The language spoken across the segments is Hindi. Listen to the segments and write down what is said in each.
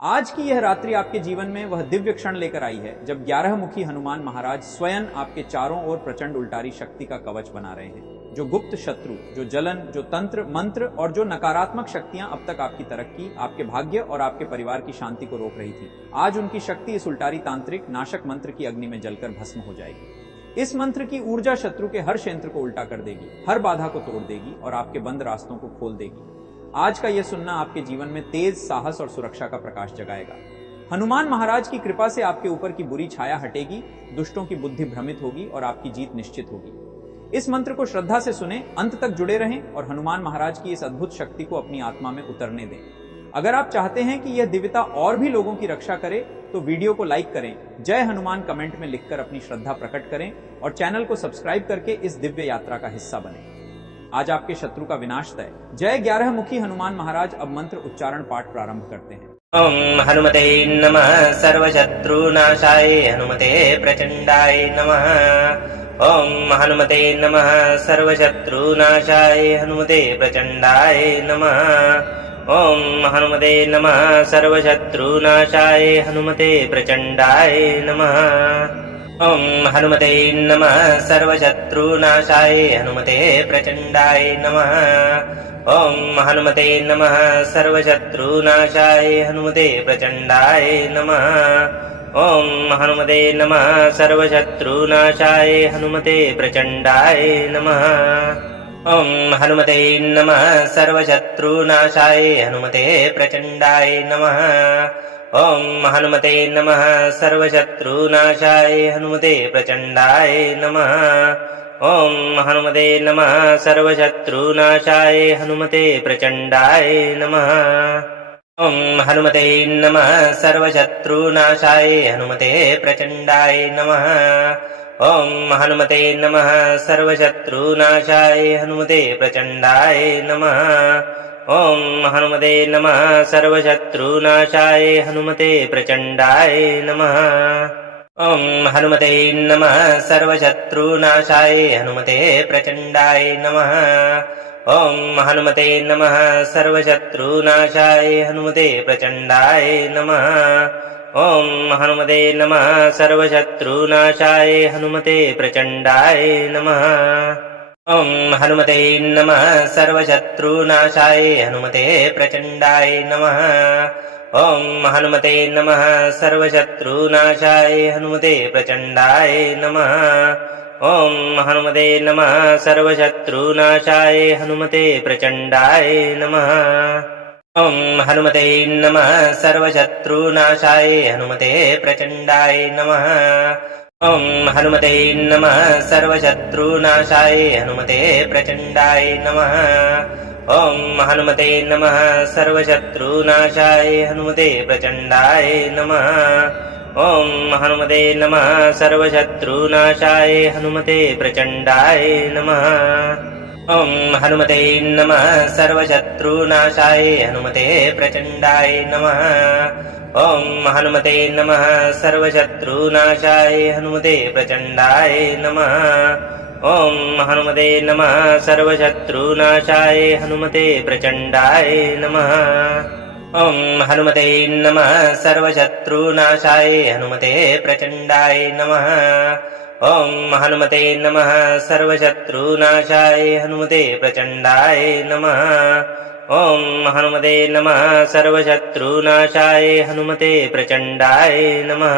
आज की यह रात्रि आपके जीवन में वह दिव्य क्षण लेकर आई है जब 11 मुखी हनुमान महाराज स्वयं आपके चारों ओर प्रचंड उल्टारी शक्ति का कवच बना रहे हैं। जो गुप्त शत्रु, जो जलन, जो तंत्र मंत्र और जो नकारात्मक शक्तियां अब तक आपकी तरक्की, आपके भाग्य और आपके परिवार की शांति को रोक रही थी, आज उनकी शक्ति इस उल्टारी तांत्रिक नाशक मंत्र की अग्नि में जलकर भस्म हो जाएगी। इस मंत्र की ऊर्जा शत्रु के हर क्षेत्र को उल्टा कर देगी, हर बाधा को तोड़ देगी और आपके बंद रास्तों को खोल देगी। आज का यह सुनना आपके जीवन में तेज, साहस और सुरक्षा का प्रकाश जगाएगा। हनुमान महाराज की कृपा से आपके ऊपर की बुरी छाया हटेगी, दुष्टों की बुद्धि भ्रमित होगी और आपकी जीत निश्चित होगी। इस मंत्र को श्रद्धा से सुने, अंत तक जुड़े रहें और हनुमान महाराज की इस अद्भुत शक्ति को अपनी आत्मा में उतरने दें। अगर आप चाहते हैं कि यह दिव्यता और भी लोगों की रक्षा करे तो वीडियो को लाइक करें, जय हनुमान कमेंट में लिखकर अपनी श्रद्धा प्रकट करें और चैनल को सब्सक्राइब करके इस दिव्य यात्रा का हिस्सा बने। आज आपके शत्रु का विनाश तय। जय 11 मुखी हनुमान महाराज। अब मंत्र उच्चारण पाठ प्रारंभ करते हैं। ओम हनुमते नमः सर्वशत्रुनाशाय हनुमते प्रचंडाय नमः। ओम हनुमते नमः सर्वशत्रुनाशाय हनुमते प्रचंडाय नमः। ओम हनुमते नमः सर्वशत्रुनाशाय हनुमते प्रचंडाय नमः। ओम हनुमते नमः सर्वशत्रुनाशाय हनुमते प्रचंडाय नमः। ओम हनुमते नमः सर्वशत्रुनाशाय हनुमते प्रचंडाय नमः। ओम हनुमते नमः सर्वशत्रुनाशाय हनुमते प्रचंडाय नमः। ओम हनुमते नमः सर्वशत्रुनाशाय हनुमते प्रचंडाय नमः। ओम हनुमते नमः सर्वशत्रुनाशाय हनुमते प्रचंडाय नमः। ओम हनुमते नमः सर्वशत्रुनाशाय हनुमते प्रचंडाय नमः। ओम हनुमते नमः सर्वशत्रुनाशाय हनुमते प्रचंडाय नमः। ओम हनुमते नमः सर्वशत्रुनाशाय हनुमते प्रचंडाय नमः। ओम हनुमते नमः सर्वशत्रुनाशाय हनुमते प्रचंडाय नमः। ओम हनुमते नमः सर्वशत्रुनाशाय हनुमते प्रचंडाय नमः। ओम हनुमते नमः सर्वशत्रुनाशाय हनुमते प्रचंडाय नमः। ओम हनुमते नमः सर्वशत्रुनाशाय हनुमते प्रचंडाय नमः। ओम हनुमते नमः सर्वशत्रुनाशाय हनुमते प्रचंडाय नमः। ओम हनुमते नमः सर्वशत्रुनाशाय हनुमते प्रचंडाय नमः। ओम हनुमते नमः सर्वशत्रुनाशाय हनुमते प्रचंडाय नमः। ओम हनुमते नमः सर्वशत्रुनाशाय हनुमते प्रचंडाय नमः। ओम हनुमते नमः सर्वशत्रुनाशाय हनुमते प्रचंडाय नमः। ओम हनुमते नमः सर्वशत्रुनाशाय हनुमते प्रचंडाय नमः। ओम हनुमते नमः सर्वशत्रुनाशाय हनुमते प्रचंडाय नमः। ओम हनुमते नमः सर्वशत्रुनाशाय हनुमते प्रचंडाय नमः। ओम हनुमते नमः सर्वशत्रुनाशाय हनुमते प्रचंडाय नमः। ओम हनुमते नमः सर्वशत्रुनाशाय हनुमते प्रचंडाय नमः। ओम हनुमते नमः सर्वशत्रुनाशाय हनुमते प्रचंडाय नमः। ओम हनुमते नमः सर्वशत्रुनाशाय हनुमते प्रचंडाय नमः। ओम हनुमते नमः सर्वशत्रुनाशाय हनुमते प्रचंडाय नमः।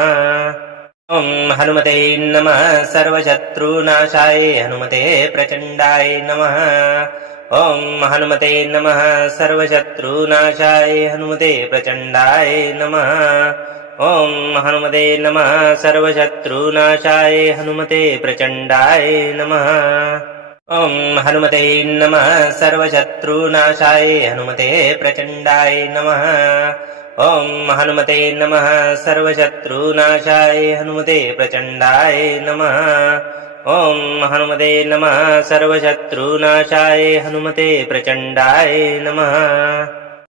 ओम हनुमते नमः सर्वशत्रुनाशाय हनुमते प्रचंडाय नमः। ओम हनुमते नमः सर्वशत्रुनाशाय हनुमते प्रचंडाय नमः। ओम हनुमते नमः सर्वशत्रुनाशाय हनुमते प्रचंडाय नमः। ओम हनुमते नमः सर्वशत्रुनाशाय हनुमते प्रचंडाय नमः। ओम हनुमते नमः सर्वशत्रुनाशाय हनुमते प्रचंडाय नमः। ओम हनुमते नमः सर्वशत्रुनाशाय हनुमते प्रचंडाय नमः।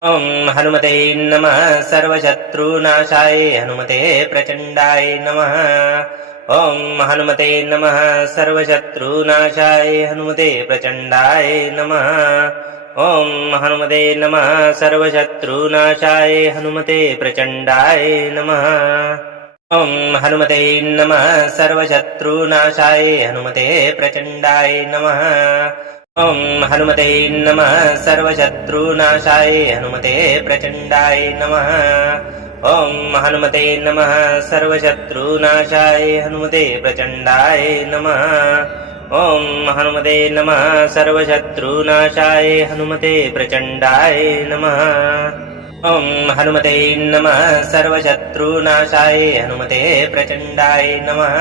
ओम हनुमते नमः सर्वशत्रुनाशाय हनुमते प्रचंडाय नमः। ओम हनुमते नमः सर्वशत्रुनाशाय हनुमते प्रचंडाय नमः। ॐ हनुमते नमः सर्वशत्रुनाशाय हनुमते प्रचण्डाय नमः ॐ हनुमते नमः सर्वशत्रुनाशाय हनुमते प्रचण्डाय नमः ॐ हनुमते नमः सर्वशत्रुनाशाय हनुमते प्रचण्डाय नमः ॐ हनुमते नमः सर्वशत्रुनाशाय हनुमते प्रचण्डाय नमः ॐ हनुमते नमः सर्वशत्रुनाशाय हनुमते प्रचण्डाय नमः ॐ हनुमते नमः सर्वशत्रुनाशाय हनुमते प्रचण्डाय नमः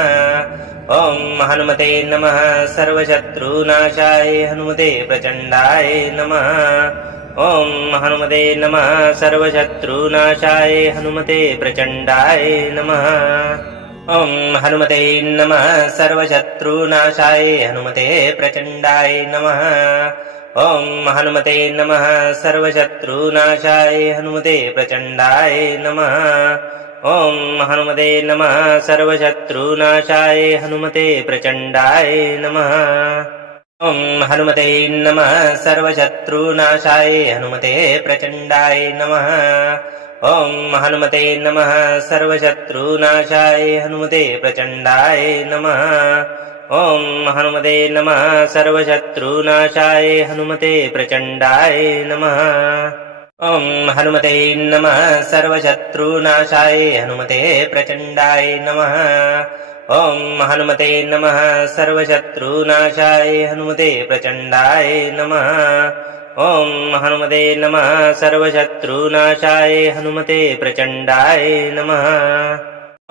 ॐ हनुमते नमः सर्वशत्रुनाशाय हनुमते प्रचण्डाय नमः ॐ हनुमते नमः सर्वशत्रुनाशाय हनुमते प्रचण्डाय नमः ॐ हनुमते नमः सर्वशत्रुनाशाय हनुमते प्रचण्डाय नमः ॐ हनुमते नमः सर्वशत्रुनाशाय हनुमते प्रचण्डाय नमः ॐ हनुमते नमः सर्वशत्रुनाशाय हनुमते प्रचण्डाय नमः ॐ हनुमते नमः सर्वशत्रुनाशाय हनुमते प्रचण्डाय नमः ॐ हनुमते नमः सर्वशत्रुनाशाय हनुमते प्रचण्डाय नमः ॐ हनुमते नमः सर्वशत्रुनाशाय हनुमते प्रचण्डाय नमः ॐ हनुमते नमः सर्वशत्रुनाशाय हनुमते प्रचण्डाय नमः ॐ हनुमते नमः सर्वशत्रुनाशाय हनुमते प्रचण्डाय नमः ॐ हनुमते नमः सर्वशत्रुनाशाय हनुमते प्रचण्डाय नमः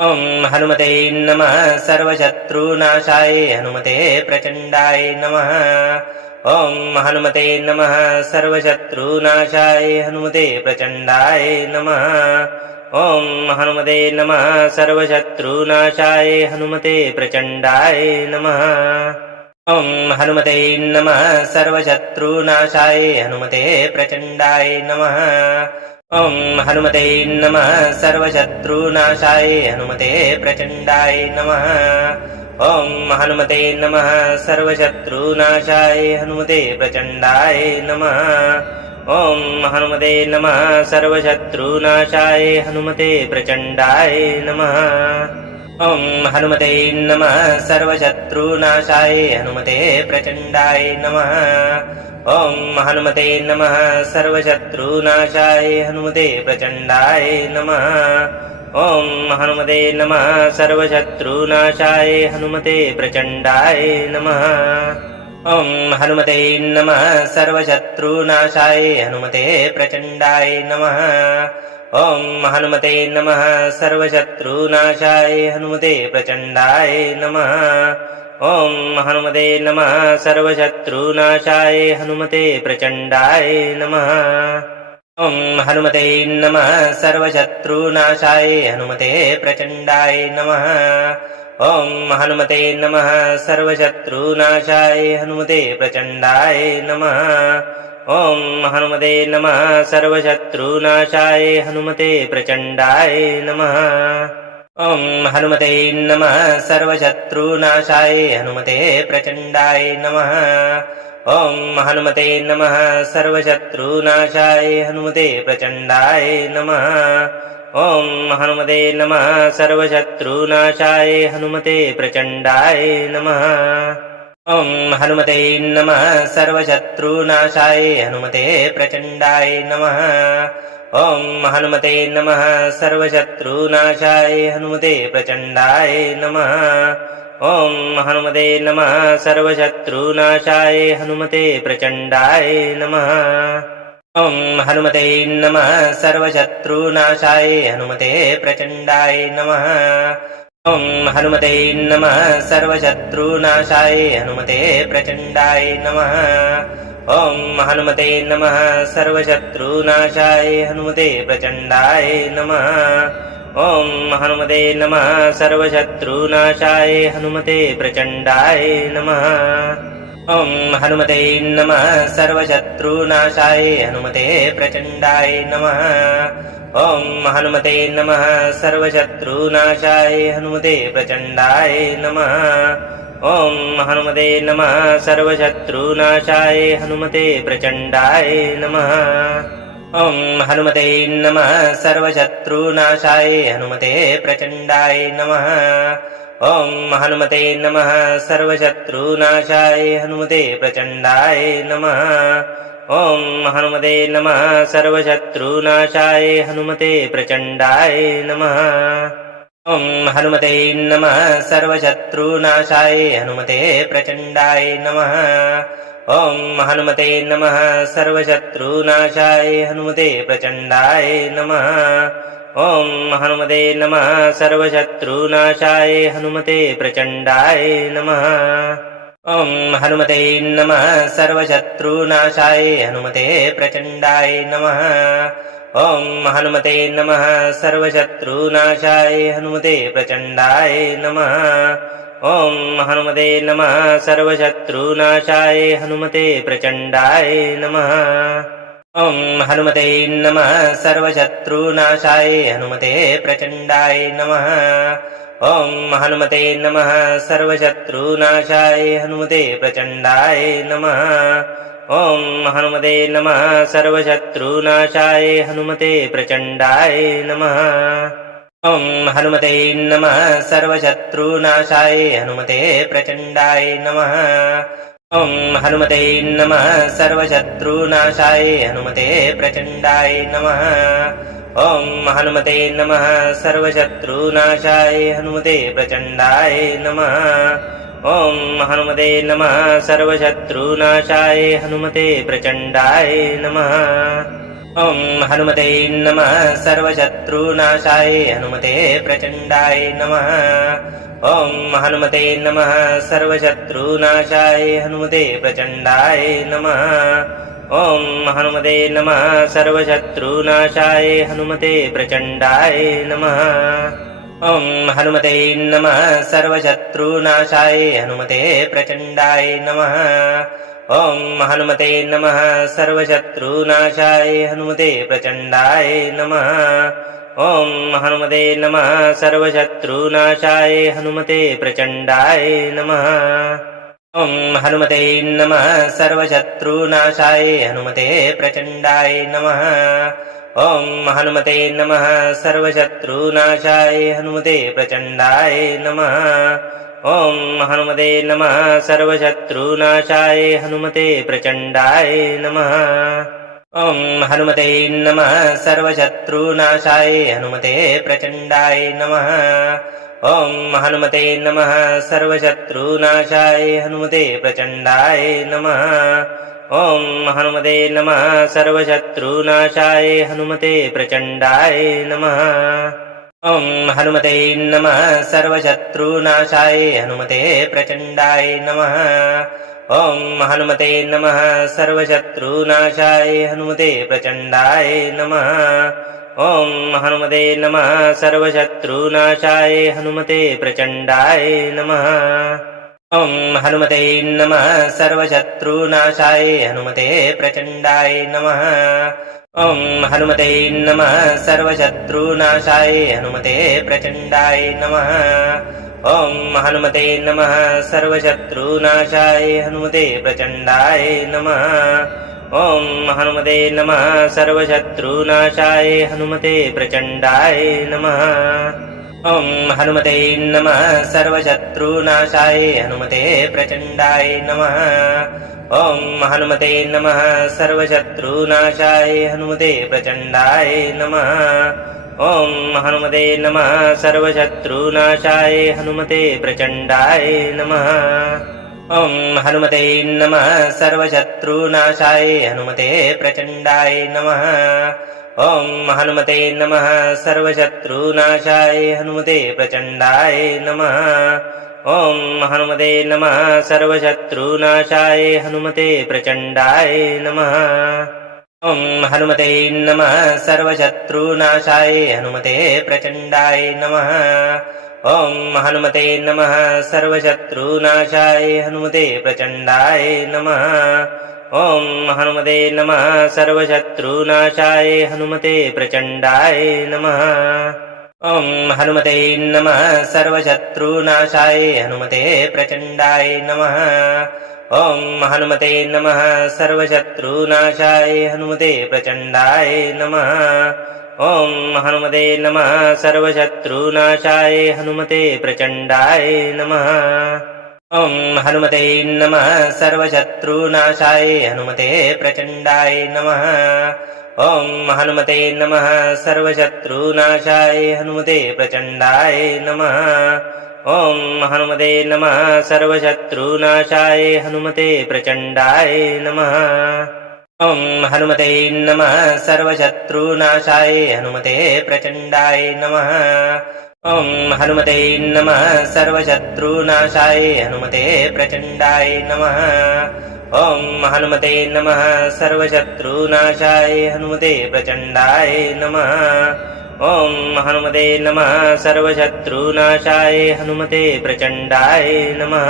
ॐ हनुमते नमः सर्वशत्रुनाशाय हनुमते प्रचण्डाय नमः ॐ हनुमते नमः सर्वशत्रुनाशाय हनुमते प्रचण्डाय नमः ॐ हनुमते नमः सर्वशत्रुनाशाय हनुमते प्रचण्डाय नमः ॐ हनुमते नमः सर्वशत्रुनाशाय हनुमते प्रचण्डाय नमः ॐ हनुमते नमः सर्वशत्रुनाशाय हनुमते प्रचण्डाय नमः ॐ हनुमते नमः सर्वशत्रुनाशाय हनुमते प्रचण्डाय नमः ॐ हनुमते नमः सर्वशत्रुनाशाय हनुमते प्रचण्डाय नमः ॐ हनुमते नमः सर्वशत्रुनाशाय हनुमते प्रचण्डाय नमः ॐ हनुमते नमः सर्वशत्रुनाशाय हनुमते प्रचण्डाय नमः ॐ हनुमते नमः सर्वशत्रुनाशाय हनुमते प्रचण्डाय नमः ॐ हनुमते नमः सर्वशत्रुनाशाय हनुमते प्रचण्डाय नमः ॐ हनुमते नमः सर्वशत्रुनाशाय हनुमते प्रचण्डाय नमः ॐ हनुमते नमः सर्वशत्रुनाशाय हनुमते प्रचण्डाय नमः ॐ हनुमते नमः सर्वशत्रुनाशाय हनुमते प्रचण्डाय नमः ॐ हनुमते नमः सर्वशत्रुनाशाय हनुमते प्रचण्डाय नमः ॐ हनुमते नमः सर्वशत्रुनाशाय हनुमते प्रचण्डाय नमः ॐ हनुमते नमः सर्वशत्रुनाशाय हनुमते प्रचण्डाय नमः ॐ हनुमते नमः सर्वशत्रुनाशाय हनुमते प्रचण्डाय नमः ॐ हनुमते नमः सर्वशत्रुनाशाय हनुमते प्रचण्डाय नमः ॐ हनुमते नमः सर्वशत्रुनाशाय हनुमते प्रचण्डाय नमः ॐ हनुमते नमः सर्वशत्रुनाशाय हनुमते प्रचण्डाय नमः ॐ हनुमते नमः सर्वशत्रुनाशाय हनुमते प्रचण्डाय नमः ॐ हनुमते नमः सर्वशत्रुनाशाय हनुमते प्रचण्डाय नमः ॐ हनुमते नमः सर्वशत्रुनाशाय हनुमते प्रचण्डाय नमः ॐ हनुमते नमः सर्वशत्रुनाशाय हनुमते प्रचण्डाय नमः ॐ हनुमते नमः सर्वशत्रुनाशाय हनुमते प्रचण्डाय नमः ॐ हनुमते नमः सर्वशत्रुनाशाय हनुमते प्रचण्डाय नमः ॐ हनुमते नमः सर्वशत्रुनाशाय हनुमते प्रचण्डाय नमः ॐ हनुमते नमः सर्वशत्रुनाशाय हनुमते प्रचण्डाय नमः ॐ हनुमते नमः सर्वशत्रुनाशाय हनुमते प्रचण्डाय नमः ॐ हनुमते नमः सर्वशत्रुनाशाय हनुमते प्रचण्डाय नमः ॐ हनुमते नमः सर्वशत्रुनाशाय हनुमते प्रचण्डाय नमः ॐ हनुमते नमः सर्वशत्रुनाशाय हनुमते प्रचण्डाय नमः ॐ हनुमते नमः सर्वशत्रुनाशाय हनुमते प्रचण्डाय नमः ॐ हनुमते नमः सर्वशत्रुनाशाय हनुमते प्रचण्डाय नमः ॐ हनुमते नमः सर्वशत्रुनाशाय हनुमते प्रचण्डाय नमः ॐ हनुमते नमः सर्वशत्रुनाशाय हनुमते प्रचण्डाय नमः ॐ हनुमते नमः सर्वशत्रुनाशाय हनुमते प्रचण्डाय नमः ॐ हनुमते नमः सर्वशत्रुनाशाय हनुमते प्रचण्डाय नमः ॐ हनुमते नमः सर्वशत्रुनाशाय हनुमते प्रचण्डाय नमः ॐ हनुमते नमः सर्वशत्रुनाशाय हनुमते प्रचण्डाय नमः ॐ हनुमते नमः सर्वशत्रुनाशाय हनुमते प्रचण्डाय नमः ॐ हनुमते नमः सर्वशत्रुनाशाय हनुमते प्रचण्डाय नमः ॐ हनुमते नमः सर्वशत्रुनाशाय हनुमते प्रचण्डाय नमः ॐ हनुमते नमः सर्वशत्रुनाशाय हनुमते प्रचण्डाय नमः ॐ हनुमते नमः सर्वशत्रुनाशाय हनुमते प्रचण्डाय नमः ॐ हनुमते नमः सर्वशत्रुनाशाय हनुमते प्रचण्डाय नमः ॐ हनुमते नमः सर्वशत्रुनाशाय हनुमते प्रचण्डाय नमः ॐ हनुमते नमः सर्वशत्रुनाशाय हनुमते प्रचण्डाय नमः ॐ हनुमते नमः सर्वशत्रुनाशाय हनुमते प्रचण्डाय नमः ॐ हनुमते नमः सर्वशत्रुनाशाय हनुमते प्रचण्डाय नमः ॐ हनुमते नमः सर्वशत्रुनाशाय हनुमते प्रचण्डाय नमः ॐ हनुमते नमः सर्वशत्रुनाशाय हनुमते प्रचण्डाय नमः ॐ हनुमते नमः सर्वशत्रुनाशाय हनुमते प्रचण्डाय नमः ॐ हनुमते नमः सर्वशत्रुनाशाय हनुमते प्रचण्डाय नमः ॐ हनुमते नमः सर्वशत्रुनाशाय हनुमते प्रचण्डाय नमः ॐ हनुमते नमः सर्वशत्रुनाशाय हनुमते प्रचण्डाय नमः ॐ हनुमते नमः सर्वशत्रुनाशाय हनुमते प्रचण्डाय नमः ॐ हनुमते नमः सर्वशत्रुनाशाय हनुमते प्रचण्डाय नमः ॐ हनुमते नमः सर्वशत्रुनाशाय हनुमते प्रचण्डाय नमः ॐ हनुमते नमः सर्वशत्रुनाशाय हनुमते प्रचण्डाय नमः ॐ हनुमते नमः सर्वशत्रुनाशाय हनुमते प्रचण्डाय नमः ॐ हनुमते नमः सर्वशत्रुनाशाय हनुमते प्रचण्डाय नमः ॐ हनुमते नमः सर्वशत्रुनाशाय हनुमते प्रचण्डाय नमः ॐ हनुमते नमः सर्वशत्रुनाशाय हनुमते प्रचण्डाय नमः ॐ हनुमते नमः सर्वशत्रुनाशाय हनुमते प्रचण्डाय नमः ॐ हनुमते नमः सर्वशत्रुनाशाय हनुमते प्रचण्डाय नमः ॐ हनुमते नमः सर्वशत्रुनाशाय हनुमते प्रचण्डाय नमः ॐ हनुमते नमः सर्वशत्रुनाशाय हनुमते प्रचण्डाय नमः ॐ हनुमते नमः सर्वशत्रुनाशाय हनुमते प्रचण्डाय नमः ॐ हनुमते नमः सर्वशत्रुनाशाय हनुमते प्रचण्डाय नमः ॐ हनुमते नमः सर्वशत्रुनाशाय हनुमते प्रचण्डाय नमः ॐ हनुमते नमः सर्वशत्रुनाशाय हनुमते प्रचण्डाय नमः ॐ हनुमते नमः सर्वशत्रुनाशाय हनुमते प्रचण्डाय नमः ॐ हनुमते नमः सर्वशत्रुनाशाय हनुमते प्रचण्डाय नमः ॐ हनुमते नमः सर्वशत्रुनाशाय हनुमते प्रचण्डाय नमः ॐ हनुमते नमः सर्वशत्रुनाशाय हनुमते प्रचण्डाय नमः ॐ हनुमते नमः सर्वशत्रुनाशाय हनुमते प्रचण्डाय नमः ॐ हनुमते नमः सर्वशत्रुनाशाय हनुमते प्रचण्डाय नमः ॐ हनुमते नमः सर्वशत्रुनाशाय हनुमते प्रचण्डाय नमः ॐ हनुमते नमः सर्वशत्रुनाशाय हनुमते प्रचण्डाय नमः ॐ हनुमते नमः सर्वशत्रुनाशाय हनुमते प्रचण्डाय नमः ॐ हनुमते नमः सर्वशत्रुनाशाय हनुमते प्रचण्डाय नमः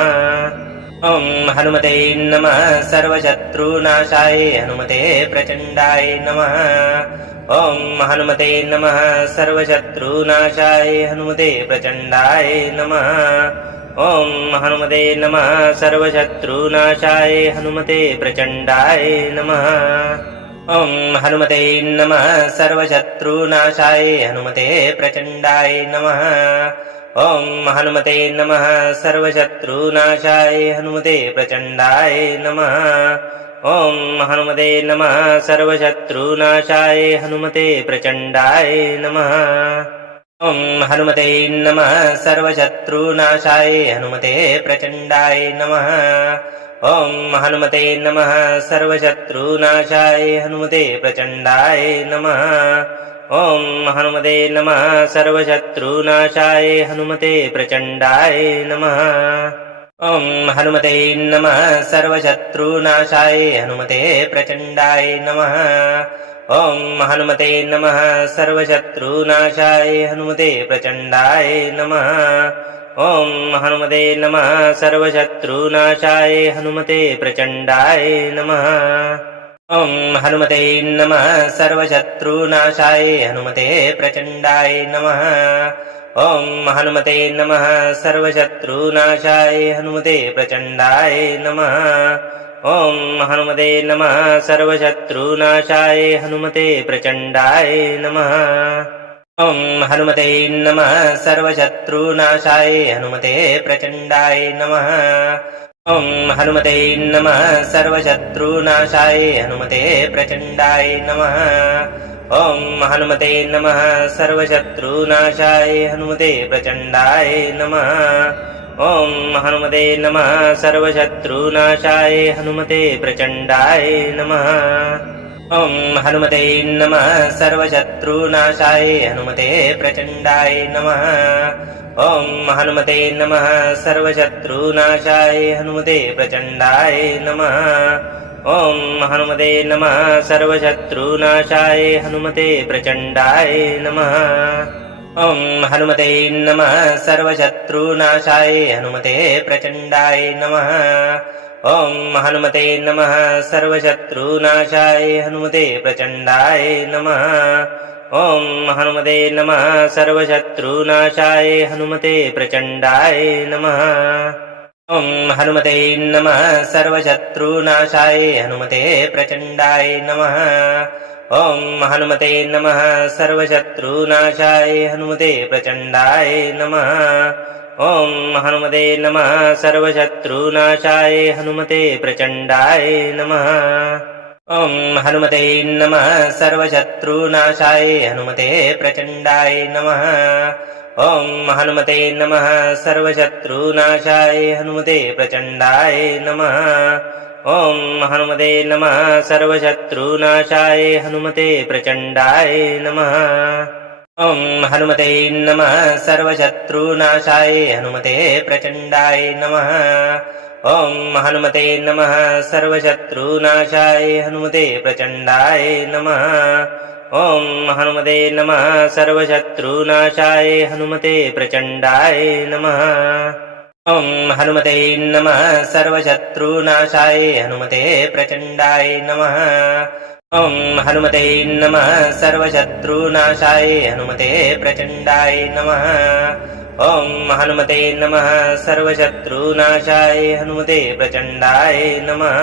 ॐ हनुमते नमः सर्वशत्रुनाशाय हनुमते प्रचण्डाय नमः ॐ हनुमते नमः सर्वशत्रुनाशाय हनुमते प्रचण्डाय नमः ॐ हनुमते नमः सर्वशत्रुनाशाय हनुमते प्रचण्डाय नमः ॐ हनुमते नमः सर्वशत्रुनाशाय हनुमते प्रचण्डाय नमः ॐ हनुमते नमः सर्वशत्रुनाशाय हनुमते प्रचण्डाय नमः ॐ हनुमते नमः सर्वशत्रुनाशाय हनुमते प्रचण्डाय नमः ॐ हनुमते नमः सर्वशत्रुनाशाय हनुमते प्रचण्डाय नमः ॐ हनुमते नमः सर्वशत्रुनाशाय हनुमते प्रचण्डाय नमः ॐ हनुमते नमः सर्वशत्रुनाशाय हनुमते प्रचण्डाय नमः ॐ हनुमते नमः सर्वशत्रुनाशाय हनुमते प्रचण्डाय नमः ॐ हनुमते नमः सर्वशत्रुनाशाय हनुमते प्रचण्डाय नमः ॐ हनुमते नमः सर्वशत्रुनाशाय हनुमते प्रचण्डाय नमः ॐ हनुमते नमः सर्वशत्रुनाशाय हनुमते प्रचण्डाय नमः ॐ हनुमते नमः सर्वशत्रुनाशाय हनुमते प्रचण्डाय नमः ॐ हनुमते नमः सर्वशत्रुनाशाय हनुमते प्रचण्डाय नमः ॐ हनुमते नमः सर्वशत्रुनाशाय हनुमते प्रचण्डाय नमः ॐ हनुमते नमः सर्वशत्रुनाशाय हनुमते प्रचण्डाय नमः ॐ हनुमते नमः सर्वशत्रुनाशाय हनुमते प्रचण्डाय नमः ॐ हनुमते नमः सर्वशत्रुनाशाय हनुमते प्रचण्डाय नमः ॐ हनुमते नमः सर्वशत्रुनाशाय हनुमते प्रचण्डाय नमः ॐ हनुमते नमः सर्वशत्रुनाशाय हनुमते प्रचण्डाय नमः ॐ हनुमते नमः सर्वशत्रुनाशाय हनुमते प्रचण्डाय नमः ॐ हनुमते नमः सर्वशत्रुनाशाय हनुमते प्रचण्डाय नमः ॐ हनुमते नमः सर्वशत्रुनाशाय हनुमते प्रचण्डाय नमः ॐ हनुमते नमः सर्वशत्रुनाशाय हनुमते प्रचण्डाय नमः ॐ हनुमते नमः सर्वशत्रुनाशाय हनुमते प्रचण्डाय नमः ॐ हनुमते नमः सर्वशत्रुनाशाय हनुमते प्रचण्डाय नमः ॐ हनुमते नमः सर्वशत्रुनाशाय हनुमते प्रचण्डाय नमः ॐ हनुमते नमः सर्वशत्रुनाशाय हनुमते प्रचण्डाय नमः ॐ हनुमते नमः सर्वशत्रुनाशाय हनुमते प्रचण्डाय नमः ॐ हनुमते नमः सर्वशत्रुनाशाय हनुमते प्रचण्डाय नमः ॐ हनुमते नमः सर्वशत्रुनाशाय हनुमते प्रचण्डाय नमः ॐ हनुमते नमः सर्वशत्रुनाशाय हनुमते प्रचण्डाय नमः ॐ हनुमते नमः सर्वशत्रुनाशाय हनुमते प्रचण्डाय नमः ॐ हनुमते नमः सर्वशत्रुनाशाय हनुमते प्रचण्डाय नमः ॐ हनुमते नमः सर्वशत्रुनाशाय हनुमते प्रचण्डाय नमः ॐ हनुमते नमः सर्वशत्रुनाशाय हनुमते प्रचण्डाय नमः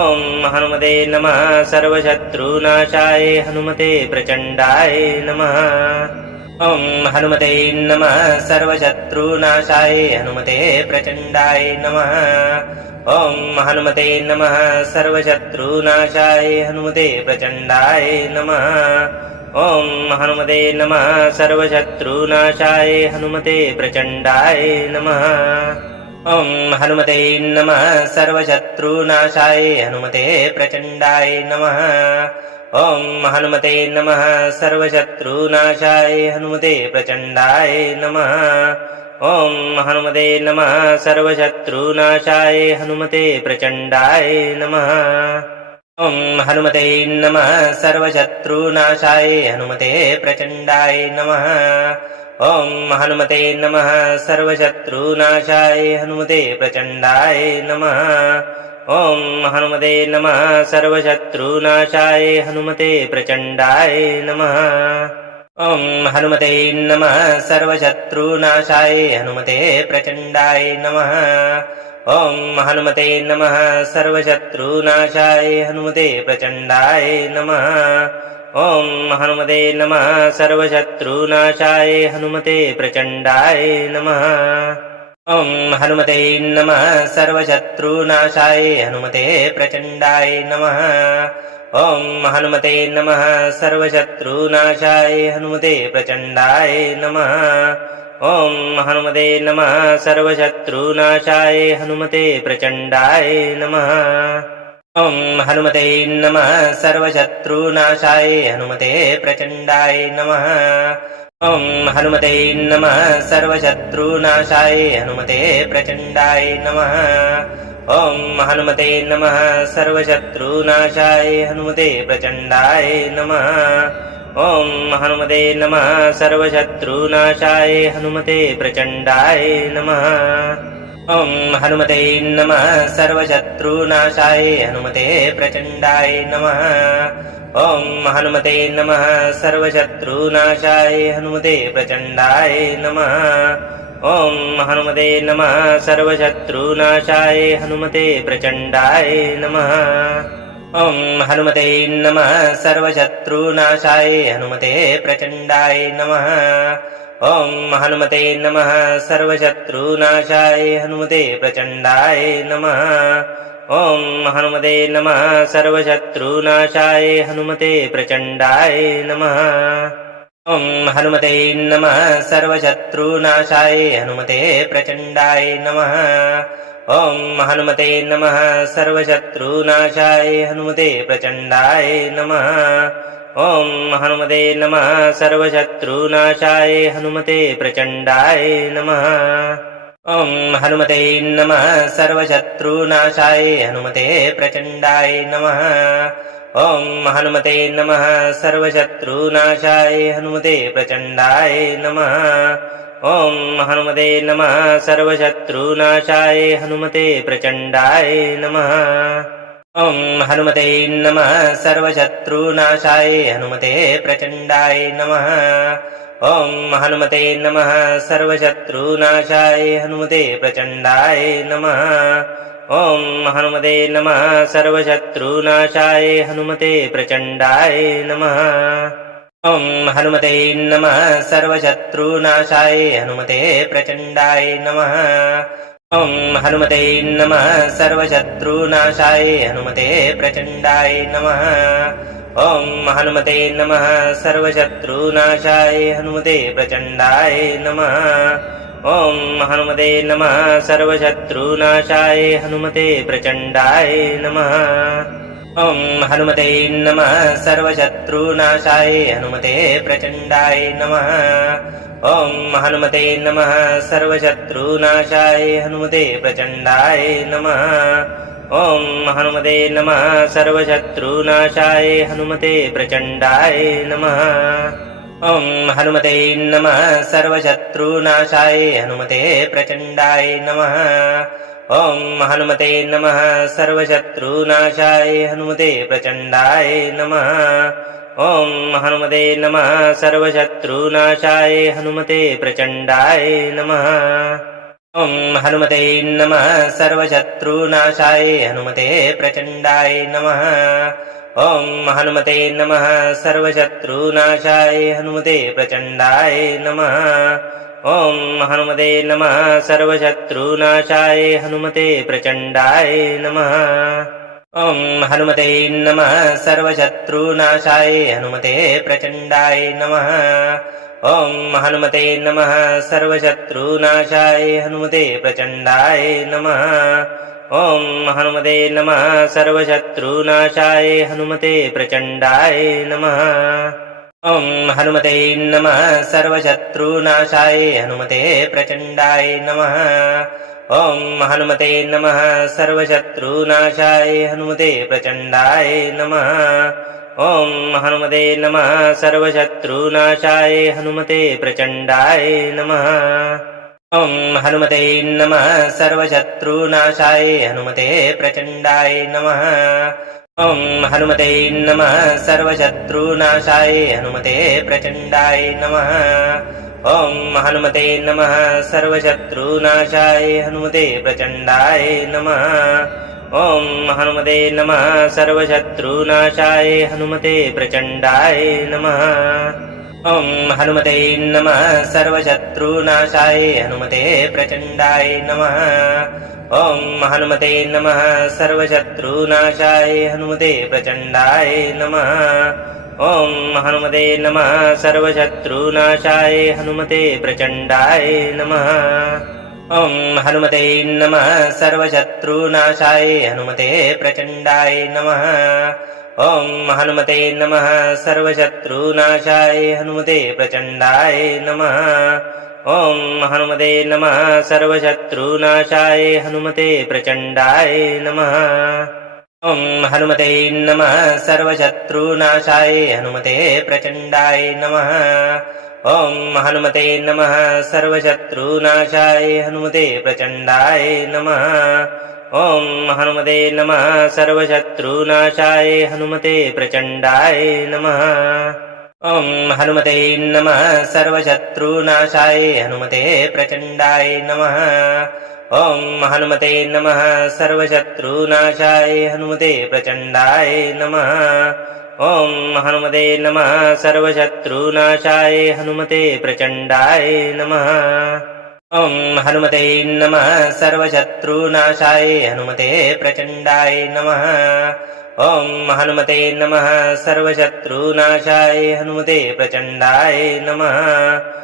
ॐ हनुमते नमः सर्वशत्रुनाशाय हनुमते प्रचण्डाय नमः ॐ हनुमते नमः सर्वशत्रुनाशाय हनुमते प्रचण्डाय नमः ॐ हनुमते नमः सर्वशत्रुनाशाय हनुमते प्रचण्डाय नमः ॐ हनुमते नमः सर्वशत्रुनाशाय हनुमते प्रचण्डाय नमः ॐ हनुमते नमः सर्वशत्रुनाशाय हनुमते प्रचण्डाय नमः ॐ हनुमते नमः सर्वशत्रुनाशाय हनुमते प्रचण्डाय नमः ॐ हनुमते नमः सर्वशत्रुनाशाय हनुमते प्रचण्डाय नमः ॐ हनुमते नमः सर्वशत्रुनाशाय हनुमते प्रचण्डाय नमः ॐ हनुमते नमः सर्वशत्रुनाशाय हनुमते प्रचण्डाय नमः ॐ हनुमते नमः सर्वशत्रुनाशाय हनुमते प्रचण्डाय नमः ॐ हनुमते नमः सर्वशत्रुनाशाय हनुमते प्रचण्डाय नमः ॐ हनुमते नमः सर्वशत्रुनाशाय हनुमते प्रचण्डाय नमः ॐ हनुमते नमः सर्वशत्रुनाशाय हनुमते प्रचण्डाय नमः ॐ हनुमते नमः सर्वशत्रुनाशाय हनुमते प्रचण्डाय नमः ॐ हनुमते नमः सर्वशत्रुनाशाय हनुमते प्रचण्डाय नमः ॐ हनुमते नमः सर्वशत्रुनाशाय हनुमते प्रचण्डाय नमः ॐ हनुमते नमः सर्वशत्रुनाशाय हनुमते प्रचण्डाय नमः ॐ हनुमते नमः सर्वशत्रुनाशाय हनुमते प्रचण्डाय नमः ॐ हनुमते नमः सर्वशत्रुनाशाय हनुमते प्रचण्डाय नमः ॐ हनुमते नमः सर्वशत्रुनाशाय हनुमते प्रचण्डाय नमः ॐ हनुमते नमः सर्वशत्रुनाशाय हनुमते प्रचण्डाय नमः ॐ हनुमते नमः सर्वशत्रुनाशाय हनुमते प्रचण्डाय नमः ॐ हनुमते नमः सर्वशत्रुनाशाय हनुमते प्रचण्डाय नमः ॐ हनुमते नमः सर्वशत्रुनाशाय हनुमते प्रचण्डाय नमः ॐ हनुमते नमः सर्वशत्रुनाशाय हनुमते प्रचण्डाय नमः ॐ हनुमते नमः सर्वशत्रुनाशाय हनुमते प्रचण्डाय नमः ॐ हनुमते नमः सर्वशत्रुनाशाय हनुमते प्रचण्डाय नमः ॐ हनुमते नमः सर्वशत्रुनाशाय हनुमते प्रचण्डाय नमः ॐ हनुमते नमः सर्वशत्रुनाशाय हनुमते प्रचण्डाय नमः ॐ हनुमते नमः सर्वशत्रुनाशाय हनुमते प्रचण्डाय नमः ॐ हनुमते नमः सर्वशत्रुनाशाय हनुमते प्रचण्डाय नमः ॐ हनुमते नमः सर्वशत्रुनाशाय हनुमते प्रचण्डाय नमः ॐ हनुमते नमः सर्वशत्रुनाशाय हनुमते प्रचण्डाय नमः ॐ हनुमते नमः सर्वशत्रुनाशाय हनुमते प्रचण्डाय नमः ॐ हनुमते नमः सर्वशत्रुनाशाय हनुमते प्रचण्डाय नमः ॐ हनुमते नमः सर्वशत्रुनाशाय हनुमते प्रचण्डाय नमः ॐ हनुमते नमः सर्वशत्रुनाशाय हनुमते प्रचण्डाय नमः ॐ हनुमते नमः सर्वशत्रुनाशाय हनुमते प्रचण्डाय नमः ॐ हनुमते नमः सर्वशत्रुनाशाय हनुमते प्रचण्डाय नमः ॐ हनुमते नमः सर्वशत्रुनाशाय हनुमते प्रचण्डाय नमः ॐ हनुमते नमः सर्वशत्रुनाशाय हनुमते प्रचण्डाय नमः ॐ हनुमते नमः सर्वशत्रुनाशाय हनुमते प्रचण्डाय नमः ॐ हनुमते नमः सर्वशत्रुनाशाय हनुमते प्रचण्डाय नमः ॐ हनुमते नमः सर्वशत्रुनाशाय हनुमते प्रचण्डाय नमः ॐ हनुमते नमः सर्वशत्रुनाशाय हनुमते प्रचण्डाय नमः ॐ हनुमते नमः सर्वशत्रुनाशाय हनुमते प्रचण्डाय नमः ॐ हनुमते नमः सर्वशत्रुनाशाय हनुमते प्रचण्डाय नमः ॐ हनुमते नमः सर्वशत्रुनाशाय हनुमते प्रचण्डाय नमः ॐ हनुमते नमः सर्वशत्रुनाशाय हनुमते प्रचण्डाय नमः ॐ हनुमते नमः सर्वशत्रुनाशाय हनुमते प्रचण्डाय नमः ॐ हनुमते नमः सर्वशत्रुनाशाय हनुमते प्रचण्डाय नमः ॐ हनुमते नमः सर्वशत्रुनाशाय हनुमते प्रचण्डाय नमः ॐ हनुमते नमः सर्वशत्रुनाशाय हनुमते प्रचण्डाय नमः ॐ हनुमते नमः सर्वशत्रुनाशाय हनुमते प्रचण्डाय नमः ॐ हनुमते नमः सर्वशत्रुनाशाय हनुमते प्रचण्डाय नमः ॐ हनुमते नमः सर्वशत्रुनाशाय हनुमते प्रचण्डाय नमः ॐ हनुमते नमः सर्वशत्रुनाशाय हनुमते प्रचण्डाय नमः ॐ हनुमते नमः सर्वशत्रुनाशाय हनुमते प्रचण्डाय नमः ॐ हनुमते नमः सर्वशत्रुनाशाय हनुमते प्रचण्डाय नमः ॐ हनुमते नमः सर्वशत्रुनाशाय हनुमते प्रचण्डाय नमः ॐ हनुमते नमः सर्वशत्रुनाशाय हनुमते प्रचण्डाय नमः ॐ हनुमते नमः सर्वशत्रुनाशाय हनुमते प्रचण्डाय नमः ॐ हनुमते नमः सर्वशत्रुनाशाय हनुमते प्रचण्डाय नमः ॐ हनुमते नमः सर्वशत्रुनाशाय हनुमते प्रचण्डाय नमः ॐ हनुमते नमः सर्वशत्रुनाशाय हनुमते प्रचण्डाय नमः ॐ हनुमते नमः सर्वशत्रुनाशाय हनुमते प्रचण्डाय नमः ॐ हनुमते नमः सर्वशत्रुनाशाय हनुमते प्रचण्डाय नमः ॐ हनुमते नमः सर्वशत्रुनाशाय हनुमते प्रचण्डाय नमः ॐ हनुमते नमः सर्वशत्रुनाशाय हनुमते प्रचण्डाय नमः ॐ हनुमते नमः सर्वशत्रुनाशाय हनुमते प्रचण्डाय नमः ॐ हनुमते नमः सर्वशत्रुनाशाय हनुमते प्रचण्डाय नमः ॐ हनुमते नमः सर्वशत्रुनाशाय हनुमते प्रचण्डाय नमः ॐ हनुमते नमः सर्वशत्रुनाशाय हनुमते प्रचण्डाय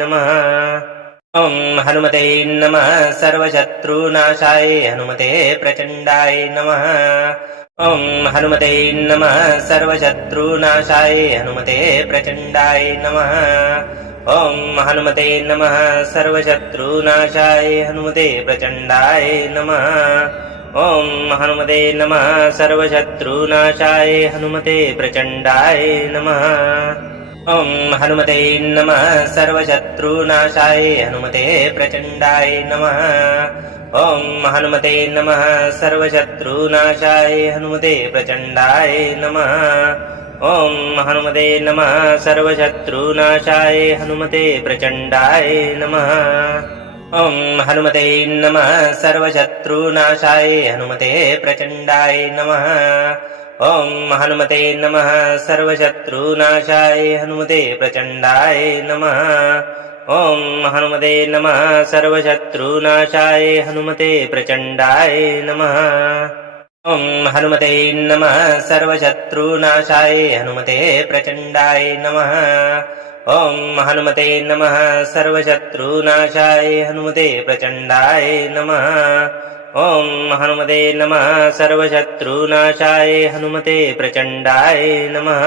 नमः ॐ हनुमते नमः सर्वशत्रुनाशाय हनुमते प्रचण्डाय नमः ॐ हनुमते नमः सर्वशत्रुनाशाय हनुमते प्रचण्डाय नमः ॐ हनुमते नमः सर्वशत्रुनाशाय हनुमते प्रचण्डाय नमः ॐ हनुमते नमः सर्वशत्रुनाशाय हनुमते प्रचण्डाय नमः ॐ हनुमते नमः सर्वशत्रुनाशाय हनुमते प्रचण्डाय नमः ॐ हनुमते नमः सर्वशत्रुनाशाय हनुमते प्रचण्डाय नमः ॐ हनुमते नमः सर्वशत्रुनाशाय हनुमते प्रचण्डाय नमः ॐ हनुमते नमः सर्वशत्रुनाशाय हनुमते प्रचण्डाय नमः ॐ हनुमते नमः सर्वशत्रुनाशाय हनुमते प्रचण्डाय नमः ॐ हनुमते नमः सर्वशत्रुनाशाय हनुमते प्रचण्डाय नमः ॐ हनुमते नमः सर्वशत्रुनाशाय हनुमते प्रचण्डाय नमः ॐ हनुमते नमः सर्वशत्रुनाशाय हनुमते प्रचण्डाय नमः ॐ हनुमते नमः सर्वशत्रुनाशाय हनुमते प्रचण्डाय नमः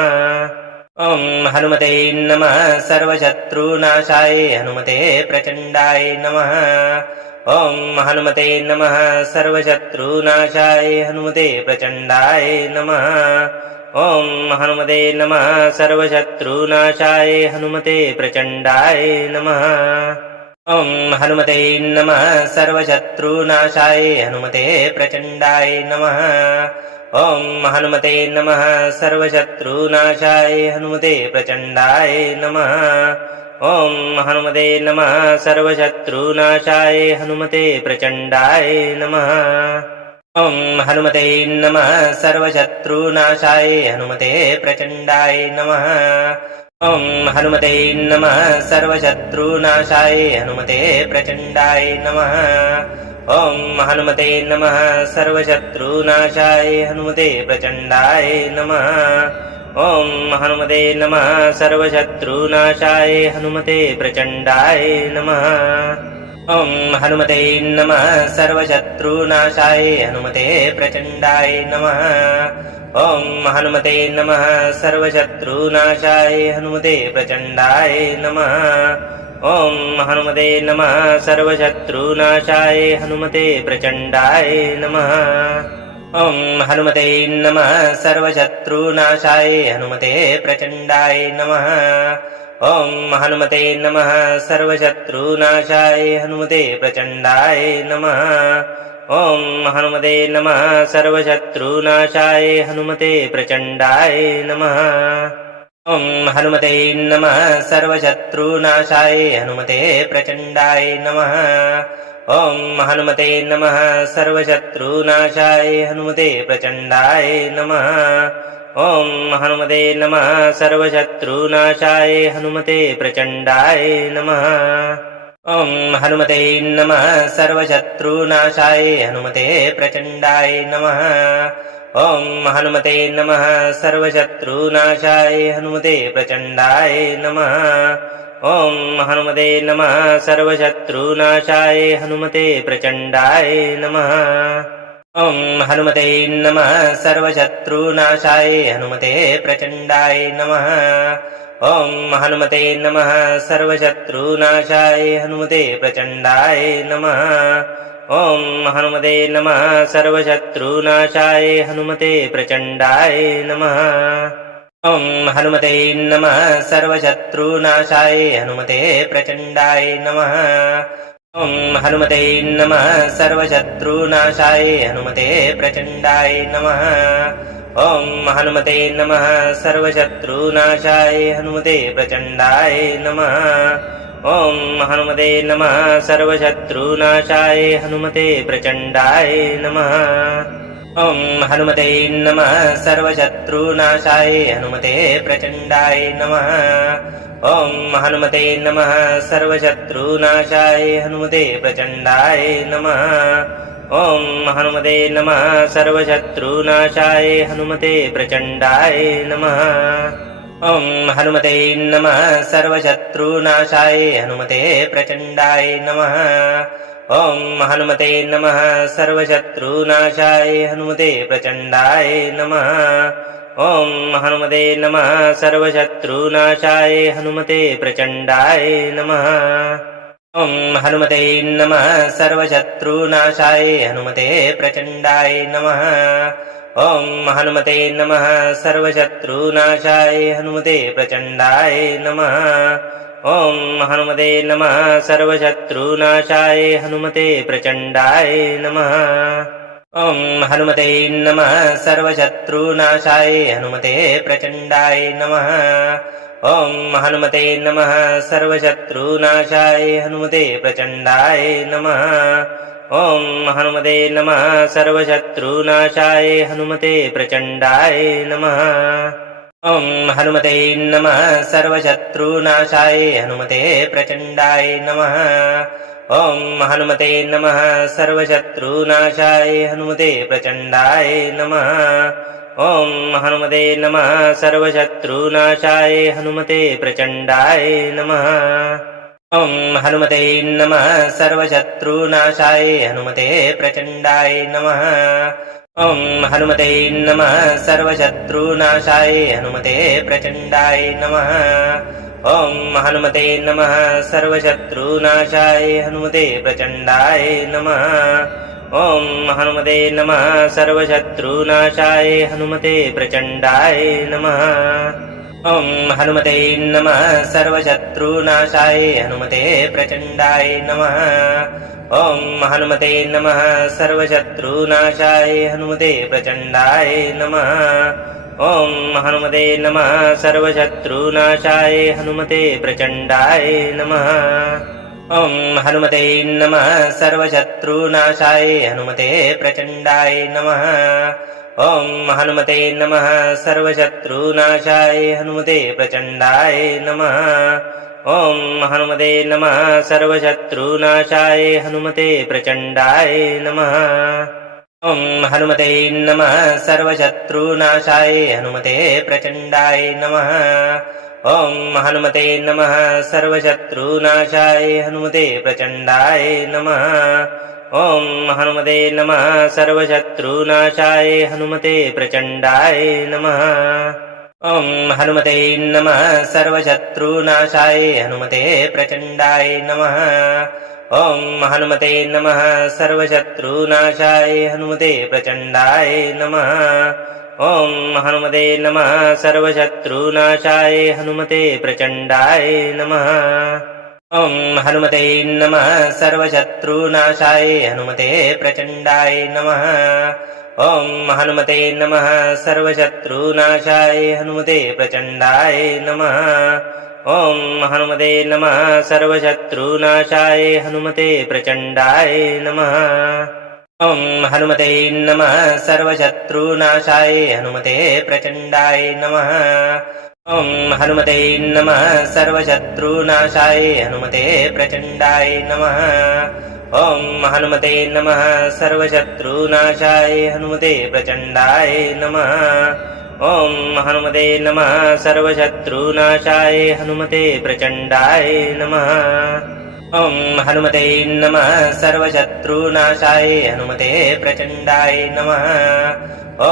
ॐ हनुमते नमः सर्वशत्रुनाशाय हनुमते प्रचण्डाय नमः ॐ हनुमते नमः सर्वशत्रुनाशाय हनुमते प्रचण्डाय नमः ॐ हनुमते नमः सर्वशत्रुनाशाय हनुमते प्रचण्डाय नमः ॐ हनुमते नमः सर्वशत्रुनाशाय हनुमते प्रचण्डाय नमः ॐ हनुमते नमः सर्वशत्रुनाशाय हनुमते प्रचण्डाय नमः ॐ हनुमते नमः सर्वशत्रुनाशाय हनुमते प्रचण्डाय नमः ॐ हनुमते नमः सर्वशत्रुनाशाय हनुमते प्रचण्डाय नमः ॐ हनुमते नमः सर्वशत्रुनाशाय हनुमते प्रचण्डाय नमः ॐ हनुमते नमः सर्वशत्रुनाशाय हनुमते प्रचण्डाय नमः ॐ हनुमते नमः सर्वशत्रुनाशाय हनुमते प्रचण्डाय नमः ॐ हनुमते नमः सर्वशत्रुनाशाय हनुमते प्रचण्डाय नमः ॐ हनुमते नमः सर्वशत्रुनाशाय हनुमते प्रचण्डाय नमः ॐ हनुमते नमः सर्वशत्रुनाशाय हनुमते प्रचण्डाय नमः ॐ हनुमते नमः सर्वशत्रुनाशाय हनुमते प्रचण्डाय नमः ॐ हनुमते नमः सर्वशत्रुनाशाय हनुमते प्रचण्डाय नमः ॐ हनुमते नमः सर्वशत्रुनाशाय हनुमते प्रचण्डाय नमः ॐ हनुमते नमः सर्वशत्रुनाशाय हनुमते प्रचण्डाय नमः ॐ हनुमते नमः सर्वशत्रुनाशाय हनुमते प्रचण्डाय नमः ॐ हनुमते नमः सर्वशत्रुनाशाय हनुमते प्रचण्डाय नमः ॐ हनुमते नमः सर्वशत्रुनाशाय हनुमते प्रचण्डाय नमः ॐ हनुमते नमः सर्वशत्रुनाशाय हनुमते प्रचण्डाय नमः ॐ हनुमते नमः सर्वशत्रुनाशाय हनुमते प्रचण्डाय नमः ॐ हनुमते नमः सर्वशत्रुनाशाय हनुमते प्रचण्डाय नमः ॐ हनुमते नमः सर्वशत्रुनाशाय हनुमते प्रचण्डाय नमः ॐ हनुमते नमः सर्वशत्रुनाशाय हनुमते प्रचण्डाय नमः ॐ हनुमते नमः सर्वशत्रुनाशाय हनुमते प्रचण्डाय नमः ॐ हनुमते नमः सर्वशत्रुनाशाय हनुमते प्रचण्डाय नमः ॐ हनुमते नमः सर्वशत्रुनाशाय हनुमते प्रचण्डाय नमः ॐ हनुमते नमः सर्वशत्रुनाशाय हनुमते प्रचण्डाय नमः ॐ हनुमते नमः सर्वशत्रुनाशाय हनुमते प्रचण्डाय नमः ॐ हनुमते नमः सर्वशत्रुनाशाय हनुमते प्रचण्डाय नमः ॐ हनुमते नमः सर्वशत्रुनाशाय हनुमते प्रचण्डाय नमः ॐ हनुमते नमः सर्वशत्रुनाशाय हनुमते प्रचण्डाय नमः ॐ हनुमते नमः सर्वशत्रुनाशाय हनुमते प्रचण्डाय नमः ॐ हनुमते नमः सर्वशत्रुनाशाय हनुमते प्रचण्डाय नमः ॐ हनुमते नमः सर्वशत्रुनाशाय हनुमते प्रचण्डाय नमः ॐ हनुमते नमः सर्वशत्रुनाशाय हनुमते प्रचण्डाय नमः ॐ हनुमते नमः सर्वशत्रुनाशाय हनुमते प्रचण्डाय नमः ॐ हनुमते नमः सर्वशत्रुनाशाय हनुमते प्रचण्डाय नमः ॐ हनुमते नमः सर्वशत्रुनाशाय हनुमते प्रचण्डाय नमः ॐ हनुमते नमः सर्वशत्रुनाशाय हनुमते प्रचण्डाय नमः ॐ हनुमते नमः सर्वशत्रुनाशाय हनुमते प्रचण्डाय नमः ॐ हनुमते नमः सर्वशत्रुनाशाय हनुमते प्रचण्डाय नमः ॐ हनुमते नमः सर्वशत्रुनाशाय हनुमते प्रचण्डाय नमः ॐ हनुमते नमः सर्वशत्रुनाशाय हनुमते प्रचण्डाय नमः ॐ हनुमते नमः सर्वशत्रुनाशाय हनुमते प्रचण्डाय नमः ॐ हनुमते नमः सर्वशत्रुनाशाय हनुमते प्रचण्डाय नमः ॐ हनुमते नमः सर्वशत्रुनाशाय हनुमते प्रचण्डाय नमः ॐ हनुमते नमः सर्वशत्रुनाशाय हनुमते प्रचण्डाय नमः ॐ हनुमते नमः सर्वशत्रुनाशाय हनुमते प्रचण्डाय नमः ॐ हनुमते नमः सर्वशत्रुनाशाय हनुमते प्रचण्डाय नमः ॐ हनुमते नमः सर्वशत्रुनाशाय हनुमते प्रचण्डाय नमः ॐ हनुमते नमः सर्वशत्रुनाशाय हनुमते प्रचण्डाय नमः ॐ हनुमते नमः सर्वशत्रुनाशाय हनुमते प्रचण्डाय नमः ॐ हनुमते नमः सर्वशत्रुनाशाय हनुमते प्रचण्डाय नमः ॐ हनुमते नमः सर्वशत्रुनाशाय हनुमते प्रचण्डाय नमः ॐ हनुमते नमः सर्वशत्रुनाशाय हनुमते प्रचण्डाय नमः ॐ हनुमते नमः सर्वशत्रुनाशाय हनुमते प्रचण्डाय नमः ॐ हनुमते नमः सर्वशत्रुनाशाय हनुमते प्रचण्डाय नमः ॐ हनुमते नमः सर्वशत्रुनाशाय हनुमते प्रचण्डाय नमः ॐ हनुमते नमः सर्वशत्रुनाशाय हनुमते प्रचण्डाय नमः ॐ हनुमते नमः सर्वशत्रुनाशाय हनुमते प्रचण्डाय नमः ॐ हनुमते नमः सर्वशत्रुनाशाय हनुमते प्रचण्डाय नमः ॐ हनुमते नमः सर्वशत्रुनाशाय हनुमते प्रचण्डाय नमः ॐ हनुमते नमः सर्वशत्रुनाशाय हनुमते प्रचण्डाय नमः ॐ हनुमते नमः सर्वशत्रुनाशाय हनुमते प्रचण्डाय नमः ॐ हनुमते नमः सर्वशत्रुनाशाय हनुमते प्रचण्डाय नमः ॐ हनुमते नमः सर्वशत्रुनाशाय हनुमते प्रचण्डाय नमः ॐ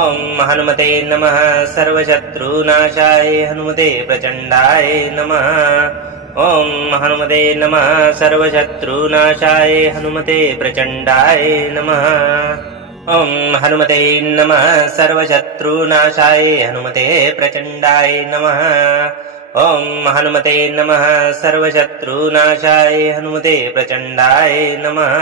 हनुमते नमः सर्वशत्रुनाशाय हनुमते प्रचण्डाय नमः ॐ हनुमते नमः सर्वशत्रुनाशाय हनुमते प्रचण्डाय नमः ॐ हनुमते नमः सर्वशत्रुनाशाय हनुमते प्रचण्डाय नमः ॐ हनुमते नमः सर्वशत्रुनाशाय हनुमते प्रचण्डाय नमः ॐ हनुमते नमः सर्वशत्रुनाशाय हनुमते प्रचण्डाय नमः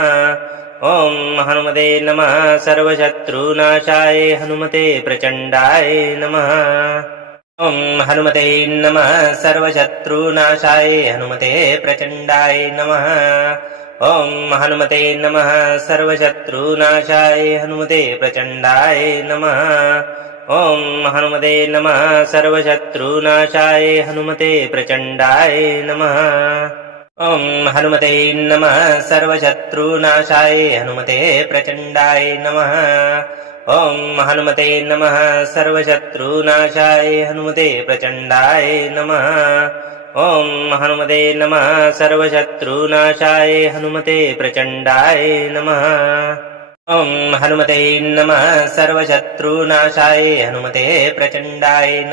ॐ हनुमते नमः सर्वशत्रुनाशाय हनुमते प्रचण्डाय नमः ॐ हनुमते नमः सर्वशत्रुनाशाय हनुमते प्रचण्डाय नमः ॐ हनुमते नमः सर्वशत्रुनाशाय हनुमते प्रचण्डाय नमः ॐ हनुमते नमः सर्वशत्रुनाशाय हनुमते प्रचण्डाय नमः ॐ हनुमते नमः सर्वशत्रुनाशाय हनुमते प्रचण्डाय नमः ॐ हनुमते नमः सर्वशत्रुनाशाय हनुमते प्रचण्डाय नमः ॐ हनुमते नमः सर्वशत्रुनाशाय हनुमते प्रचण्डाय नमः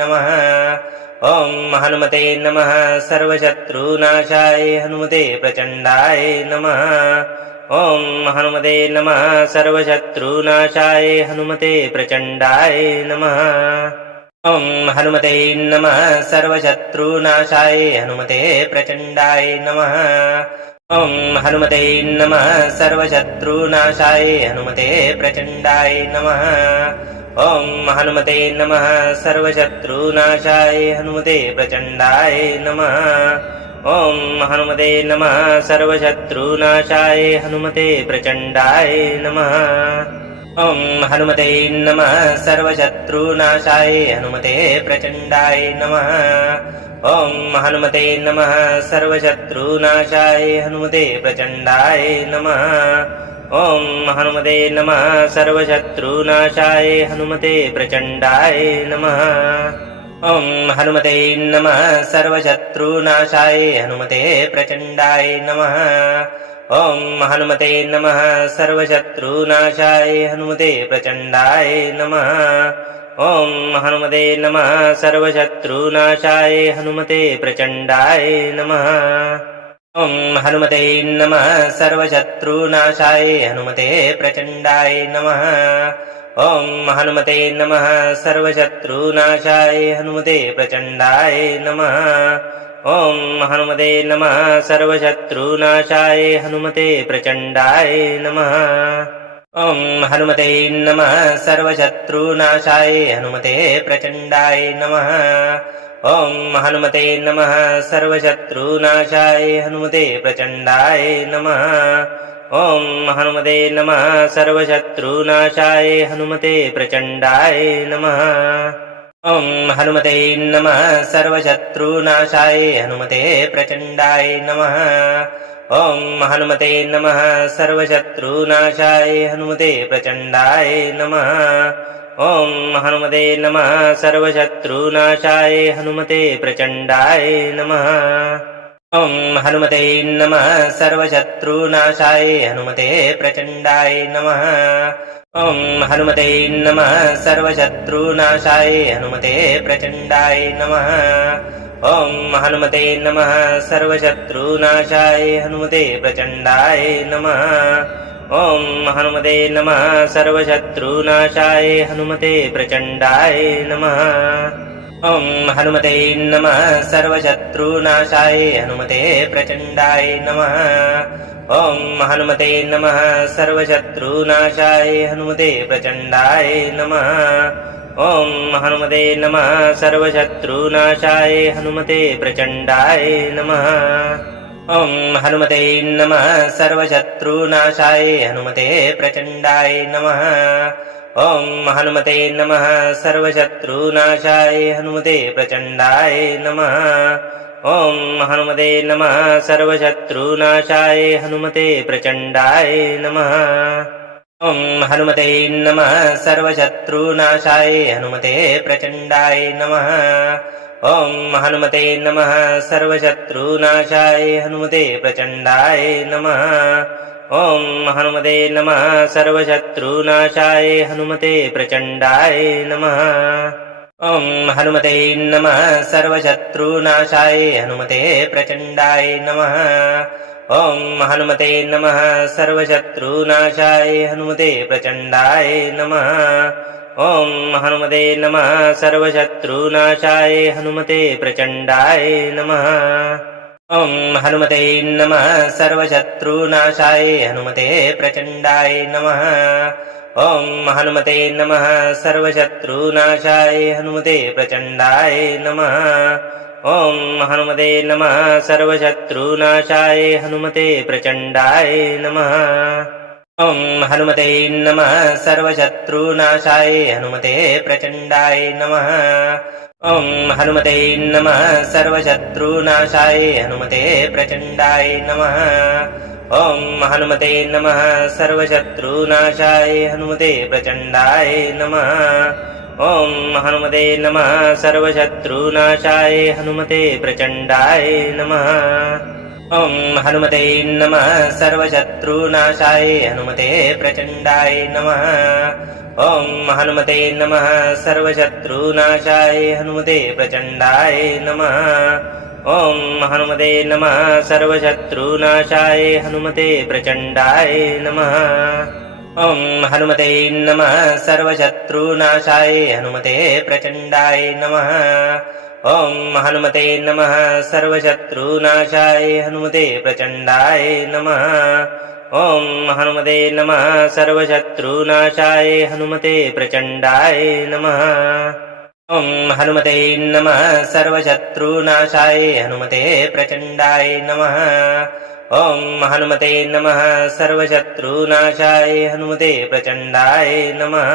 ॐ हनुमते नमः सर्वशत्रुनाशाय हनुमते प्रचण्डाय नमः ॐ हनुमते नमः सर्वशत्रुनाशाय हनुमते प्रचण्डाय नमः ॐ हनुमते नमः सर्वशत्रुनाशाय हनुमते प्रचण्डाय नमः ॐ हनुमते नमः सर्वशत्रुनाशाय हनुमते प्रचण्डाय नमः ॐ हनुमते नमः सर्वशत्रुनाशाय हनुमते प्रचण्डाय नमः ॐ हनुमते नमः सर्वशत्रुनाशाय हनुमते प्रचण्डाय नमः ॐ हनुमते नमः सर्वशत्रुनाशाय हनुमते प्रचण्डाय नमः ॐ हनुमते नमः सर्वशत्रुनाशाय हनुमते प्रचण्डाय नमः ॐ हनुमते नमः सर्वशत्रुनाशाय हनुमते प्रचण्डाय नमः ॐ हनुमते नमः सर्वशत्रुनाशाय हनुमते प्रचण्डाय नमः ॐ हनुमते नमः सर्वशत्रुनाशाय हनुमते प्रचण्डाय नमः ॐ हनुमते नमः सर्वशत्रुनाशाय हनुमते प्रचण्डाय नमः ॐ हनुमते नमः सर्वशत्रुनाशाय हनुमते प्रचण्डाय नमः ॐ हनुमते नमः सर्वशत्रुनाशाय हनुमते प्रचण्डाय नमः ॐ हनुमते नमः सर्वशत्रुनाशाय हनुमते प्रचण्डाय नमः ॐ हनुमते नमः सर्वशत्रुनाशाय हनुमते प्रचण्डाय नमः ॐ हनुमते नमः सर्वशत्रुनाशाय हनुमते प्रचण्डाय नमः ॐ हनुमते नमः सर्वशत्रुनाशाय हनुमते प्रचण्डाय नमः ॐ हनुमते नमः सर्वशत्रुनाशाय हनुमते प्रचण्डाय नमः ॐ हनुमते नमः सर्वशत्रुनाशाय हनुमते प्रचण्डाय नमः ॐ हनुमते नमः सर्वशत्रुनाशाय हनुमते प्रचण्डाय नमः ॐ हनुमते नमः सर्वशत्रुनाशाय हनुमते प्रचण्डाय नमः ॐ हनुमते नमः सर्वशत्रुनाशाय हनुमते प्रचण्डाय नमः ॐ हनुमते नमः सर्वशत्रुनाशाय हनुमते प्रचण्डाय नमः ॐ हनुमते नमः सर्वशत्रुनाशाय हनुमते प्रचण्डाय नमः ॐ हनुमते नमः सर्वशत्रुनाशाय हनुमते प्रचण्डाय नमः ॐ हनुमते नमः सर्वशत्रुनाशाय हनुमते प्रचण्डाय नमः ॐ हनुमते नमः सर्वशत्रुनाशाय हनुमते प्रचण्डाय नमः ॐ हनुमते नमः सर्वशत्रुनाशाय हनुमते प्रचण्डाय नमः ॐ हनुमते नमः सर्वशत्रुनाशाय हनुमते प्रचण्डाय नमः ॐ हनुमते नमः सर्वशत्रुनाशाय हनुमते प्रचण्डाय नमः ॐ हनुमते नमः सर्वशत्रुनाशाय हनुमते प्रचण्डाय नमः ॐ हनुमते नमः सर्वशत्रुनाशाय हनुमते प्रचण्डाय नमः ॐ हनुमते नमः सर्वशत्रुनाशाय हनुमते प्रचण्डाय नमः ॐ हनुमते नमः सर्वशत्रुनाशाय हनुमते प्रचण्डाय नमः ॐ हनुमते नमः सर्वशत्रुनाशाय हनुमते प्रचण्डाय नमः ॐ हनुमते नमः सर्वशत्रुनाशाय हनुमते प्रचण्डाय नमः ॐ हनुमते नमः सर्वशत्रुनाशाय हनुमते प्रचण्डाय नमः ॐ हनुमते नमः सर्वशत्रुनाशाय हनुमते प्रचण्डाय नमः ॐ हनुमते नमः सर्वशत्रुनाशाय हनुमते प्रचण्डाय नमः ॐ हनुमते नमः सर्वशत्रुनाशाय हनुमते प्रचण्डाय नमः ॐ हनुमते नमः सर्वशत्रुनाशाय हनुमते प्रचण्डाय नमः ॐ हनुमते नमः सर्वशत्रुनाशाय हनुमते प्रचण्डाय नमः ॐ हनुमते नमः सर्वशत्रुनाशाय हनुमते प्रचण्डाय नमः ॐ हनुमते नमः सर्वशत्रुनाशाय हनुमते प्रचण्डाय नमः ॐ हनुमते नमः सर्वशत्रुनाशाय हनुमते प्रचण्डाय नमः ॐ हनुमते नमः सर्वशत्रुनाशाय हनुमते प्रचण्डाय नमः ॐ हनुमते नमः सर्वशत्रुनाशाय हनुमते प्रचण्डाय नमः ॐ हनुमते नमः सर्वशत्रुनाशाय हनुमते प्रचण्डाय नमः ॐ हनुमते नमः सर्वशत्रुनाशाय हनुमते प्रचण्डाय नमः ॐ हनुमते नमः सर्वशत्रुनाशाय हनुमते प्रचण्डाय नमः ॐ हनुमते नमः सर्वशत्रुनाशाय हनुमते प्रचण्डाय नमः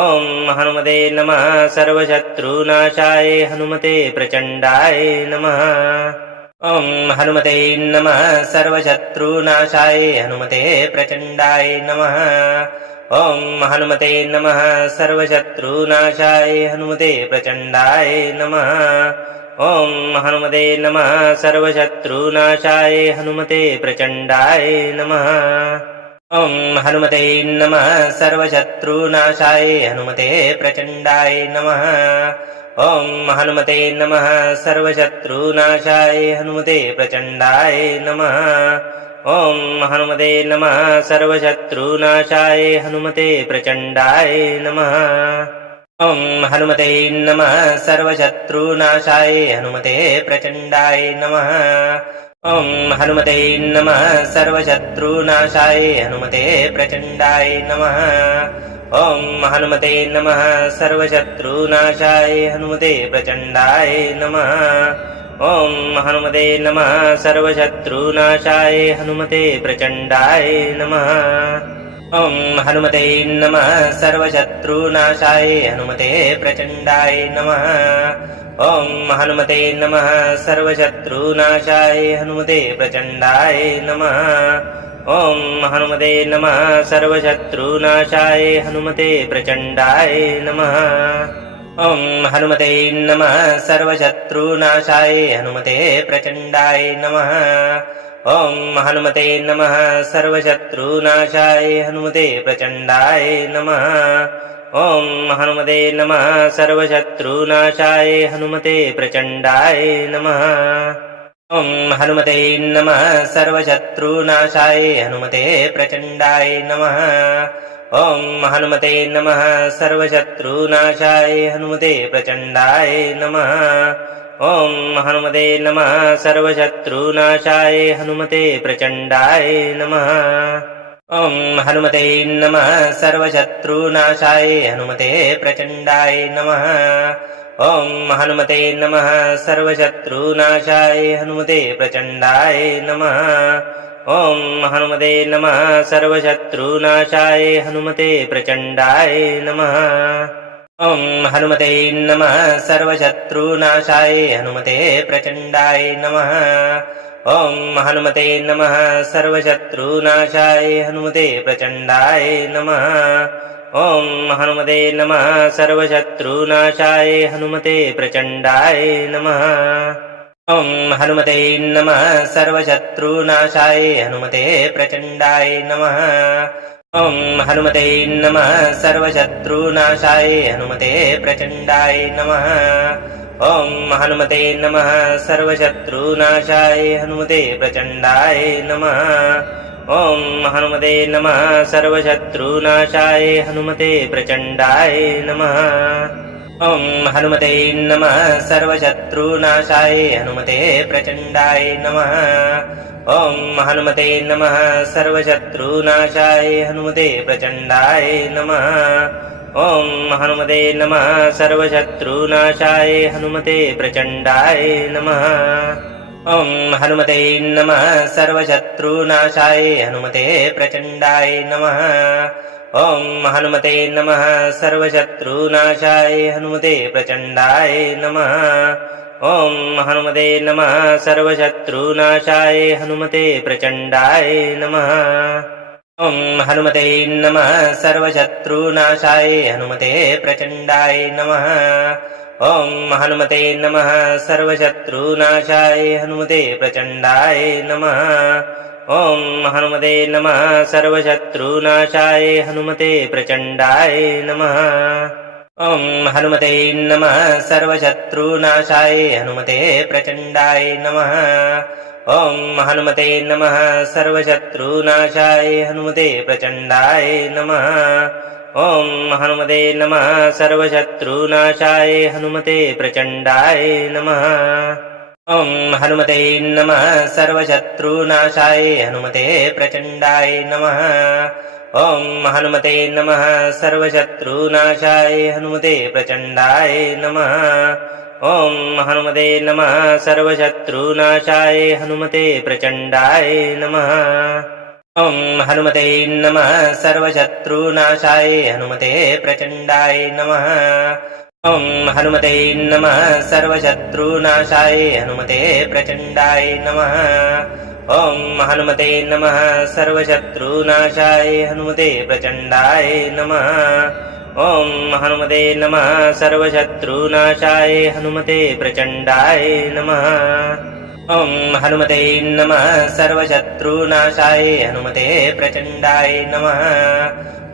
ॐ हनुमते नमः सर्वशत्रुनाशाय हनुमते प्रचण्डाय नमः ॐ हनुमते नमः सर्वशत्रुनाशाय हनुमते प्रचण्डाय नमः ॐ हनुमते नमः सर्वशत्रुनाशाय हनुमते प्रचण्डाय नमः ॐ हनुमते नमः सर्वशत्रुनाशाय हनुमते प्रचण्डाय नमः ॐ हनुमते नमः सर्वशत्रुनाशाय हनुमते प्रचण्डाय नमः ॐ हनुमते नमः सर्वशत्रुनाशाय हनुमते प्रचण्डाय नमः ॐ हनुमते नमः सर्वशत्रुनाशाय हनुमते प्रचण्डाय नमः ॐ हनुमते नमः सर्वशत्रुनाशाय हनुमते प्रचण्डाय नमः ॐ हनुमते नमः सर्वशत्रुनाशाय हनुमते प्रचण्डाय नमः ॐ हनुमते नमः सर्वशत्रुनाशाय हनुमते प्रचण्डाय नमः ॐ हनुमते नमः सर्वशत्रुनाशाय हनुमते प्रचण्डाय नमः ॐ हनुमते नमः सर्वशत्रुनाशाय हनुमते प्रचण्डाय नमः ॐ हनुमते नमः सर्वशत्रुनाशाय हनुमते प्रचण्डाय नमः ॐ हनुमते नमः सर्वशत्रुनाशाय हनुमते प्रचण्डाय नमः ॐ हनुमते नमः सर्वशत्रुनाशाय हनुमते प्रचण्डाय नमः ॐ हनुमते नमः सर्वशत्रुनाशाय हनुमते प्रचण्डाय नमः ॐ हनुमते नमः सर्वशत्रुनाशाय हनुमते प्रचण्डाय नमः ॐ हनुमते नमः सर्वशत्रुनाशाय हनुमते प्रचण्डाय नमः ॐ हनुमते नमः सर्वशत्रुनाशाय हनुमते प्रचण्डाय नमः ॐ हनुमते नमः सर्वशत्रुनाशाय हनुमते प्रचण्डाय नमः ॐ हनुमते नमः सर्वशत्रुनाशाय हनुमते प्रचण्डाय नमः ॐ हनुमते नमः सर्वशत्रुनाशाय हनुमते प्रचण्डाय नमः ॐ हनुमते नमः सर्वशत्रुनाशाय हनुमते प्रचण्डाय नमः ॐ हनुमते नमः सर्वशत्रुनाशाय हनुमते प्रचण्डाय नमः ॐ हनुमते नमः सर्वशत्रुनाशाय हनुमते प्रचण्डाय नमः ॐ हनुमते नमः सर्वशत्रुनाशाय हनुमते प्रचण्डाय नमः ॐ हनुमते नमः सर्वशत्रुनाशाय हनुमते प्रचण्डाय नमः ॐ हनुमते नमः सर्वशत्रुनाशाय हनुमते प्रचण्डाय नमः ॐ हनुमते नमः सर्वशत्रुनाशाय हनुमते प्रचण्डाय नमः ॐ हनुमते नमः सर्वशत्रुनाशाय हनुमते प्रचण्डाय नमः ॐ हनुमते नमः सर्वशत्रुनाशाय हनुमते प्रचण्डाय नमः ॐ हनुमते नमः सर्वशत्रुनाशाय हनुमते प्रचण्डाय नमः ॐ हनुमते नमः सर्वशत्रुनाशाय हनुमते प्रचण्डाय नमः ॐ हनुमते नमः सर्वशत्रुनाशाय हनुमते प्रचण्डाय नमः ॐ हनुमते नमः सर्वशत्रुनाशाय हनुमते प्रचण्डाय नमः ॐ हनुमते नमः सर्वशत्रुनाशाय हनुमते प्रचण्डाय नमः ॐ हनुमते नमः सर्वशत्रुनाशाय हनुमते प्रचण्डाय नमः ॐ हनुमते नमः सर्वशत्रुनाशाय हनुमते प्रचण्डाय नमः ॐ हनुमते नमः सर्वशत्रुनाशाय हनुमते प्रचण्डाय नमः ॐ हनुमते नमः सर्वशत्रुनाशाय हनुमते प्रचण्डाय नमः ॐ हनुमते नमः सर्वशत्रुनाशाय हनुमते प्रचण्डाय नमः ॐ हनुमते नमः सर्वशत्रुनाशाय हनुमते प्रचण्डाय नमः ॐ हनुमते नमः सर्वशत्रुनाशाय हनुमते प्रचण्डाय नमः ॐ हनुमते नमः सर्वशत्रुनाशाय हनुमते प्रचण्डाय नमः ॐ हनुमते नमः सर्वशत्रुनाशाय हनुमते प्रचण्डाय नमः ॐ हनुमते नमः सर्वशत्रुनाशाय हनुमते प्रचण्डाय नमः ॐ हनुमते नमः सर्वशत्रुनाशाय हनुमते प्रचण्डाय नमः ॐ हनुमते नमः सर्वशत्रुनाशाय हनुमते प्रचण्डाय नमः ॐ हनुमते नमः सर्वशत्रुनाशाय हनुमते प्रचण्डाय नमः ॐ हनुमते नमः सर्वशत्रुनाशाय हनुमते प्रचण्डाय नमः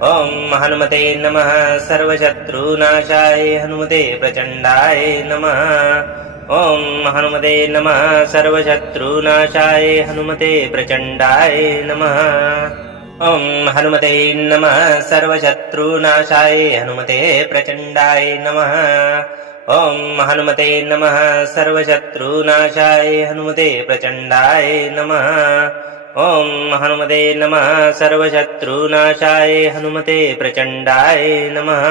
ॐ हनुमते नमः सर्वशत्रुनाशाय हनुमते प्रचण्डाय नमः ॐ हनुमते नमः सर्वशत्रुनाशाय हनुमते प्रचण्डाय नमः ॐ हनुमते नमः सर्वशत्रुनाशाय हनुमते प्रचण्डाय नमः ॐ हनुमते नमः सर्वशत्रुनाशाय हनुमते प्रचण्डाय नमः ॐ हनुमते नमः सर्वशत्रुनाशाय हनुमते प्रचण्डाय नमः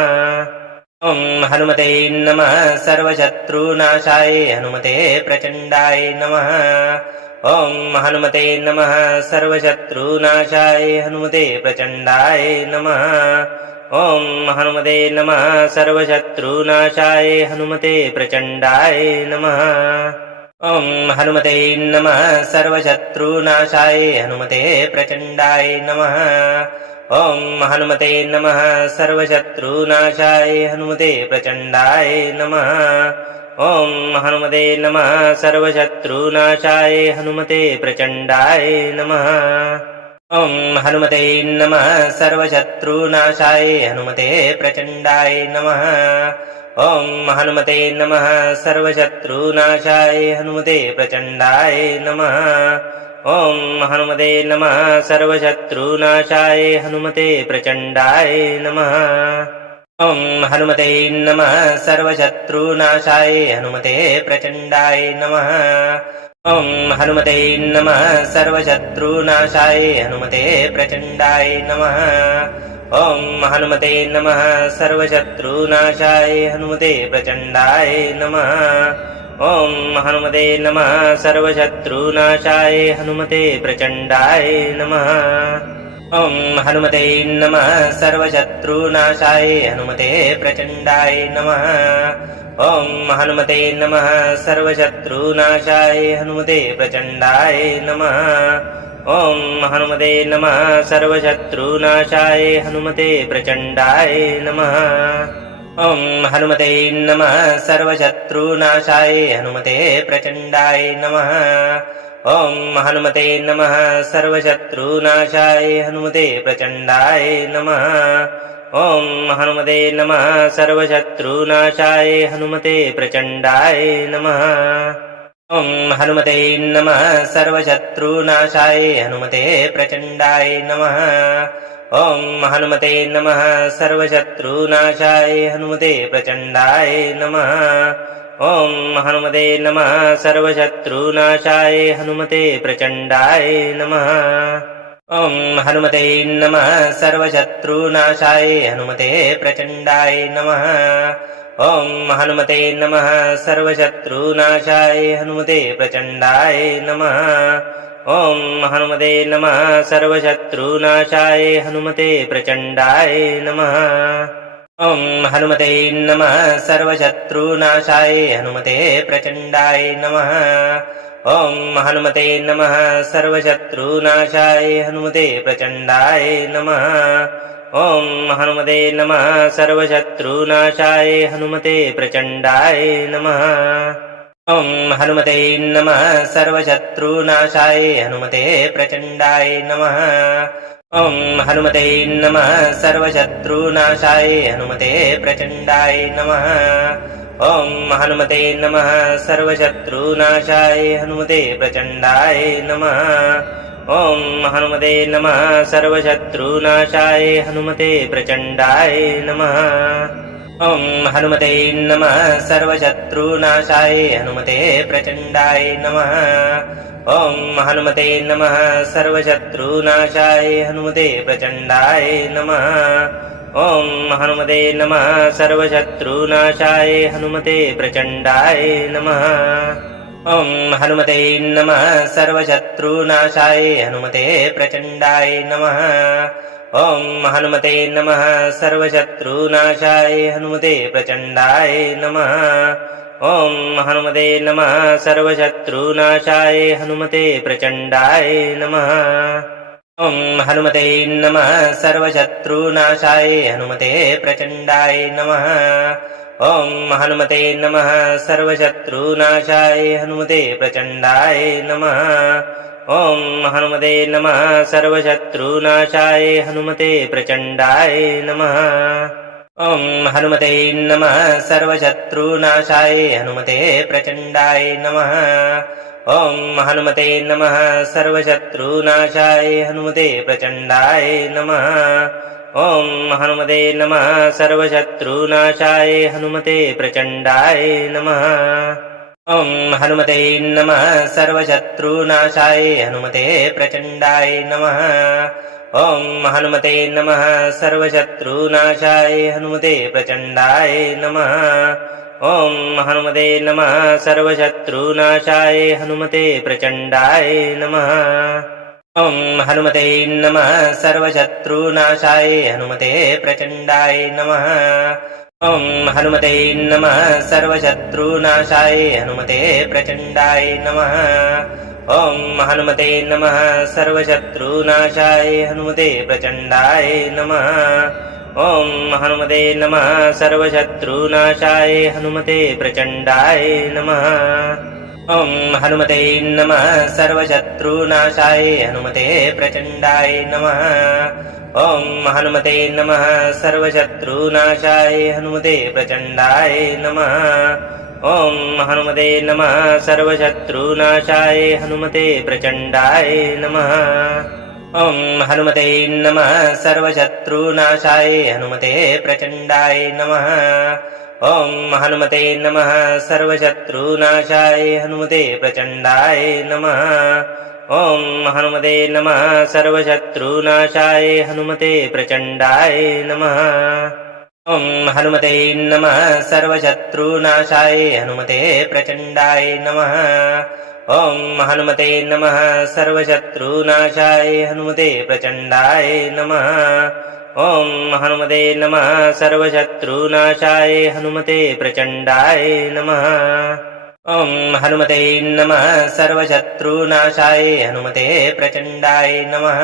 ॐ हनुमते नमः सर्वशत्रुनाशाय हनुमते प्रचण्डाय नमः ॐ हनुमते नमः सर्वशत्रुनाशाय हनुमते प्रचण्डाय नमः ॐ हनुमते नमः सर्वशत्रुनाशाय हनुमते प्रचण्डाय नमः ॐ हनुमते नमः सर्वशत्रुनाशाय हनुमते प्रचण्डाय नमः ॐ हनुमते नमः सर्वशत्रुनाशाय हनुमते प्रचण्डाय नमः ॐ हनुमते नमः सर्वशत्रुनाशाय हनुमते प्रचण्डाय नमः ॐ हनुमते नमः सर्वशत्रुनाशाय हनुमते प्रचण्डाय नमः ॐ हनुमते नमः सर्वशत्रुनाशाय हनुमते प्रचण्डाय नमः ॐ हनुमते नमः सर्वशत्रुनाशाय हनुमते प्रचण्डाय नमः ॐ हनुमते नमः सर्वशत्रुनाशाय हनुमते प्रचण्डाय नमः ॐ हनुमते नमः सर्वशत्रुनाशाय हनुमते प्रचण्डाय नमः ॐ हनुमते नमः सर्वशत्रुनाशाय हनुमते प्रचण्डाय नमः ॐ हनुमते नमः सर्वशत्रुनाशाय हनुमते प्रचण्डाय नमः ॐ हनुमते नमः सर्वशत्रुनाशाय हनुमते प्रचण्डाय नमः ॐ हनुमते नमः सर्वशत्रुनाशाय हनुमते प्रचण्डाय नमः ॐ हनुमते नमः सर्वशत्रुनाशाय हनुमते प्रचण्डाय नमः ॐ हनुमते नमः सर्वशत्रुनाशाय हनुमते प्रचण्डाय नमः ॐ हनुमते नमः सर्वशत्रुनाशाय हनुमते प्रचण्डाय नमः ॐ हनुमते नमः सर्वशत्रुनाशाय हनुमते प्रचण्डाय नमः ॐ हनुमते नमः सर्वशत्रुनाशाय हनुमते प्रचण्डाय नमः ॐ हनुमते नमः सर्वशत्रुनाशाय हनुमते प्रचण्डाय नमः ॐ हनुमते नमः सर्वशत्रुनाशाय हनुमते प्रचण्डाय नमः ॐ हनुमते नमः सर्वशत्रुनाशाय हनुमते प्रचण्डाय नमः ॐ हनुमते नमः सर्वशत्रुनाशाय हनुमते प्रचण्डाय नमः ॐ हनुमते नमः सर्वशत्रुनाशाय हनुमते प्रचण्डाय नमः ॐ हनुमते नमः सर्वशत्रुनाशाय हनुमते प्रचण्डाय नमः ॐ हनुमते नमः सर्वशत्रुनाशाय हनुमते प्रचण्डाय नमः ॐ हनुमते नमः सर्वशत्रुनाशाय हनुमते प्रचण्डाय नमः ॐ हनुमते नमः सर्वशत्रुनाशाय हनुमते प्रचण्डाय नमः ॐ हनुमते नमः सर्वशत्रुनाशाय हनुमते प्रचण्डाय नमः ॐ हनुमते नमः सर्वशत्रुनाशाय हनुमते प्रचण्डाय नमः ॐ हनुमते नमः सर्वशत्रुनाशाय हनुमते प्रचण्डाय नमः ॐ हनुमते नमः सर्वशत्रुनाशाय हनुमते प्रचण्डाय नमः ॐ हनुमते नमः सर्वशत्रुनाशाय हनुमते प्रचण्डाय नमः ॐ हनुमते नमः सर्वशत्रुनाशाय हनुमते प्रचण्डाय नमः ॐ हनुमते नमः सर्वशत्रुनाशाय हनुमते प्रचण्डाय नमः ॐ हनुमते नमः सर्वशत्रुनाशाय हनुमते प्रचण्डाय नमः ॐ हनुमते नमः सर्वशत्रुनाशाय हनुमते प्रचण्डाय नमः ॐ हनुमते नमः सर्वशत्रुनाशाय हनुमते प्रचण्डाय नमः ॐ हनुमते नमः सर्वशत्रुनाशाय हनुमते प्रचण्डाय नमः ॐ हनुमते नमः सर्वशत्रुनाशाय हनुमते प्रचण्डाय नमः ॐ हनुमते नमः सर्वशत्रुनाशाय हनुमते प्रचण्डाय नमः ॐ हनुमते नमः सर्वशत्रुनाशाय हनुमते प्रचण्डाय नमः ॐ हनुमते नमः सर्वशत्रुनाशाय हनुमते प्रचण्डाय नमः ॐ हनुमते नमः सर्वशत्रुनाशाय हनुमते प्रचण्डाय नमः ॐ हनुमते नमः सर्वशत्रुनाशाय हनुमते प्रचण्डाय नमः ॐ हनुमते नमः सर्वशत्रुनाशाय हनुमते प्रचण्डाय नमः ॐ हनुमते नमः सर्वशत्रुनाशाय हनुमते प्रचण्डाय नमः ॐ हनुमते नमः सर्वशत्रुनाशाय हनुमते प्रचण्डाय नमः ॐ हनुमते नमः सर्वशत्रुनाशाय हनुमते प्रचण्डाय नमः ॐ हनुमते नमः सर्वशत्रुनाशाय हनुमते प्रचण्डाय नमः ॐ हनुमते नमः सर्वशत्रुनाशाय हनुमते प्रचण्डाय नमः ॐ हनुमते नमः सर्वशत्रुनाशाय हनुमते प्रचण्डाय नमः ॐ हनुमते नमः सर्वशत्रुनाशाय हनुमते प्रचण्डाय नमः ॐ हनुमते नमः सर्वशत्रुनाशाय हनुमते प्रचण्डाय नमः ॐ हनुमते नमः सर्वशत्रुनाशाय हनुमते प्रचण्डाय नमः ॐ हनुमते नमः सर्वशत्रुनाशाय हनुमते प्रचण्डाय नमः ॐ हनुमते नमः सर्वशत्रुनाशाय हनुमते प्रचण्डाय नमः ॐ हनुमते नमः सर्वशत्रुनाशाय हनुमते प्रचण्डाय नमः ॐ हनुमते नमः सर्वशत्रुनाशाय हनुमते प्रचण्डाय नमः ॐ हनुमते नमः सर्वशत्रुनाशाय हनुमते प्रचण्डाय नमः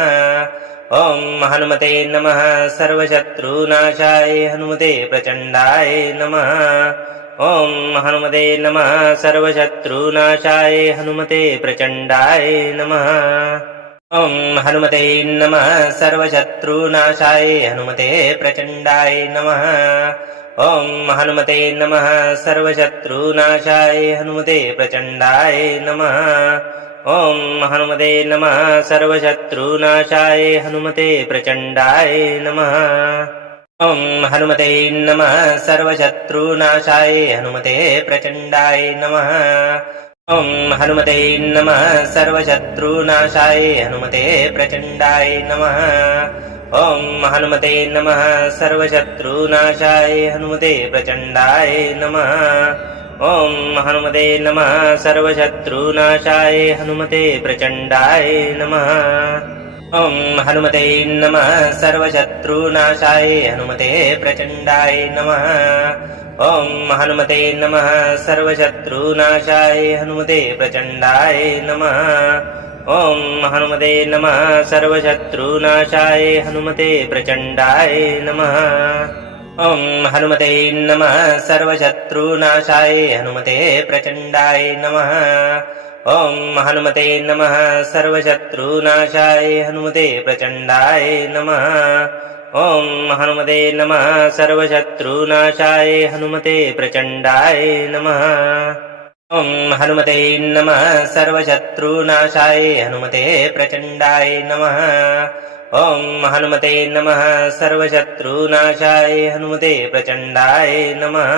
ॐ हनुमते नमः सर्वशत्रुनाशाय हनुमते प्रचण्डाय नमः ॐ हनुमते नमः सर्वशत्रुनाशाय हनुमते प्रचण्डाय नमः ॐ हनुमते नमः सर्वशत्रुनाशाय हनुमते प्रचण्डाय नमः ॐ हनुमते नमः सर्वशत्रुनाशाय हनुमते प्रचण्डाय नमः ॐ हनुमते नमः सर्वशत्रुनाशाय हनुमते प्रचण्डाय नमः ॐ हनुमते नमः सर्वशत्रुनाशाय हनुमते प्रचण्डाय नमः ॐ हनुमते नमः सर्वशत्रुनाशाय हनुमते प्रचण्डाय नमः ॐ हनुमते नमः सर्वशत्रुनाशाय हनुमते प्रचण्डाय नमः ॐ हनुमते नमः सर्वशत्रुनाशाय हनुमते प्रचण्डाय नमः ॐ हनुमते नमः सर्वशत्रुनाशाय हनुमते प्रचण्डाय नमः ॐ हनुमते नमः सर्वशत्रुनाशाय हनुमते प्रचण्डाय नमः ॐ हनुमते नमः सर्वशत्रुनाशाय हनुमते प्रचण्डाय नमः ॐ हनुमते नमः सर्वशत्रुनाशाय हनुमते प्रचण्डाय नमः ॐ हनुमते नमः सर्वशत्रुनाशाय हनुमते प्रचण्डाय नमः ॐ हनुमते नमः सर्वशत्रुनाशाय हनुमते प्रचण्डाय नमः ॐ हनुमते नमः सर्वशत्रुनाशाय हनुमते प्रचण्डाय नमः ॐ हनुमते नमः सर्वशत्रुनाशाय हनुमते प्रचण्डाय नमः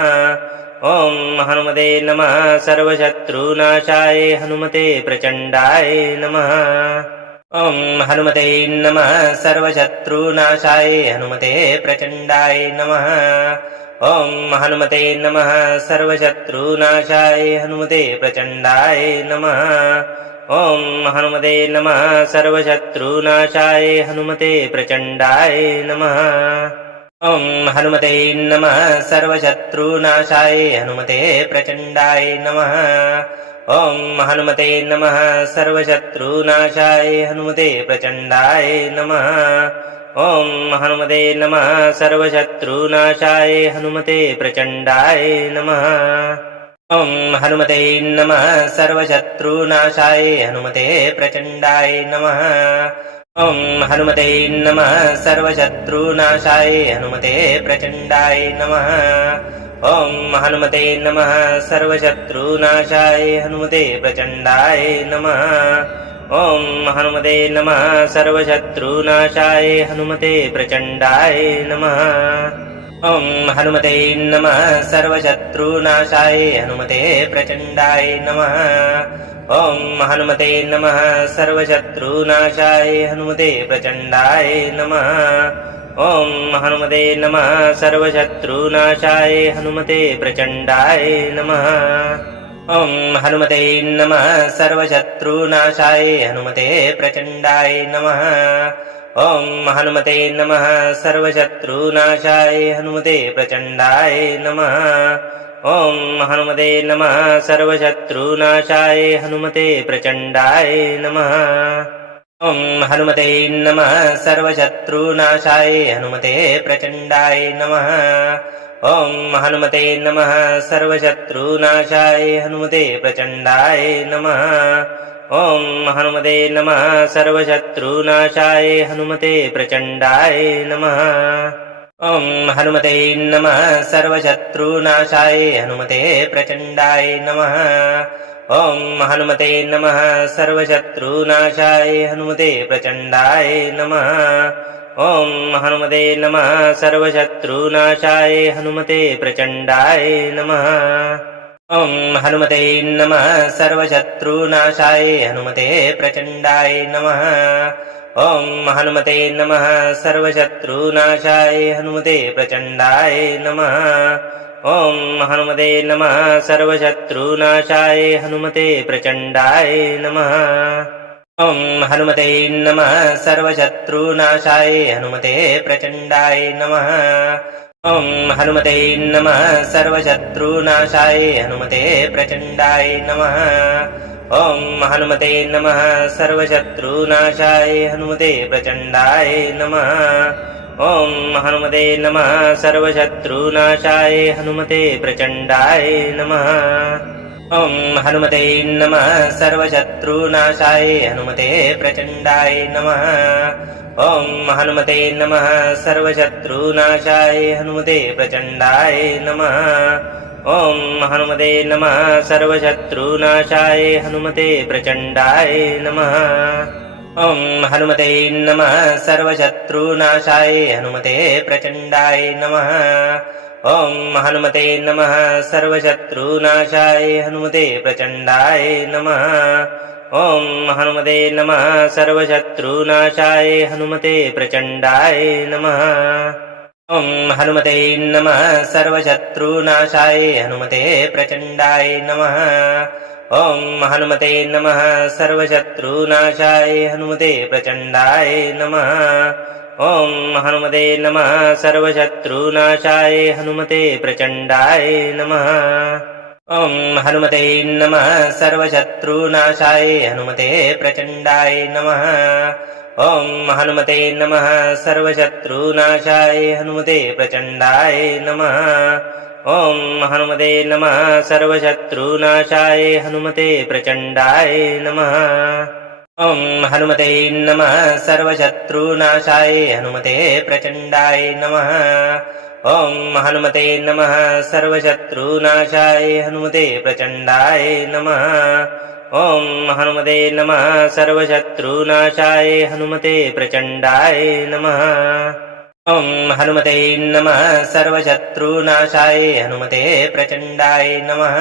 ॐ हनुमते नमः सर्वशत्रुनाशाय हनुमते प्रचण्डाय नमः ॐ हनुमते नमः सर्वशत्रुनाशाय हनुमते प्रचण्डाय नमः ॐ हनुमते नमः सर्वशत्रुनाशाय हनुमते प्रचण्डाय नमः ॐ हनुमते नमः सर्वशत्रुनाशाय हनुमते प्रचण्डाय नमः ॐ हनुमते नमः सर्वशत्रुनाशाय हनुमते प्रचण्डाय नमः ॐ हनुमते नमः सर्वशत्रुनाशाय हनुमते प्रचण्डाय नमः ॐ हनुमते नमः सर्वशत्रुनाशाय हनुमते प्रचण्डाय नमः ॐ हनुमते नमः सर्वशत्रुनाशाय हनुमते प्रचण्डाय नमः ॐ हनुमते नमः सर्वशत्रुनाशाय हनुमते प्रचण्डाय नमः ॐ हनुमते नमः सर्वशत्रुनाशाय हनुमते प्रचण्डाय नमः ॐ हनुमते नमः सर्वशत्रुनाशाय हनुमते प्रचण्डाय नमः ॐ हनुमते नमः सर्वशत्रुनाशाय हनुमते प्रचण्डाय नमः ॐ हनुमते नमः सर्वशत्रुनाशाय हनुमते प्रचण्डाय नमः ॐ हनुमते नमः सर्वशत्रुनाशाय हनुमते प्रचण्डाय नमः ॐ हनुमते नमः सर्वशत्रुनाशाय हनुमते प्रचण्डाय नमः ॐ हनुमते नमः सर्वशत्रुनाशाय हनुमते प्रचण्डाय नमः ॐ हनुमते नमः सर्वशत्रुनाशाय हनुमते प्रचण्डाय नमः ॐ हनुमते नमः सर्वशत्रुनाशाय हनुमते प्रचण्डाय नमः ॐ हनुमते नमः सर्वशत्रुनाशाय हनुमते प्रचण्डाय नमः ॐ हनुमते नमः सर्वशत्रुनाशाय हनुमते प्रचण्डाय नमः ॐ हनुमते नमः सर्वशत्रुनाशाय हनुमते प्रचण्डाय नमः ॐ हनुमते नमः सर्वशत्रुनाशाय हनुमते प्रचण्डाय नमः ॐ हनुमते नमः सर्वशत्रुनाशाय हनुमते प्रचण्डाय नमः ॐ हनुमते नमः सर्वशत्रुनाशाय हनुमते प्रचण्डाय नमः ॐ हनुमते नमः सर्वशत्रुनाशाय हनुमते प्रचण्डाय नमः ॐ हनुमते नमः सर्वशत्रुनाशाय हनुमते प्रचण्डाय नमः ॐ हनुमते नमः सर्वशत्रुनाशाय हनुमते प्रचण्डाय नमः ॐ हनुमते नमः सर्वशत्रुनाशाय हनुमते प्रचण्डाय नमः ॐ हनुमते नमः सर्वशत्रुनाशाय हनुमते प्रचण्डाय नमः ॐ हनुमते नमः सर्वशत्रुनाशाय हनुमते प्रचण्डाय नमः ॐ हनुमते नमः सर्वशत्रुनाशाय हनुमते प्रचण्डाय नमः ॐ हनुमते नमः सर्वशत्रुनाशाय हनुमते प्रचण्डाय नमः ॐ हनुमते नमः सर्वशत्रुनाशाय हनुमते प्रचण्डाय नमः ॐ हनुमते नमः सर्वशत्रुनाशाय हनुमते प्रचण्डाय नमः ॐ हनुमते नमः सर्वशत्रुनाशाय हनुमते प्रचण्डाय नमः ॐ हनुमते नमः सर्वशत्रुनाशाय हनुमते प्रचण्डाय नमः ॐ हनुमते नमः सर्वशत्रुनाशाय हनुमते प्रचण्डाय नमः ॐ हनुमते नमः सर्वशत्रुनाशाय हनुमते प्रचण्डाय नमः ॐ हनुमते नमः सर्वशत्रुनाशाय हनुमते प्रचण्डाय नमः ॐ हनुमते नमः सर्वशत्रुनाशाय हनुमते प्रचण्डाय नमः ॐ हनुमते नमः सर्वशत्रुनाशाय हनुमते प्रचण्डाय नमः ॐ हनुमते नमः सर्वशत्रुनाशाय हनुमते प्रचण्डाय नमः ॐ हनुमते नमः सर्वशत्रुनाशाय हनुमते प्रचण्डाय नमः ॐ हनुमते नमः सर्वशत्रुनाशाय हनुमते प्रचण्डाय नमः ॐ हनुमते नमः सर्वशत्रुनाशाय हनुमते प्रचण्डाय नमः ॐ हनुमते नमः सर्वशत्रुनाशाय हनुमते प्रचण्डाय नमः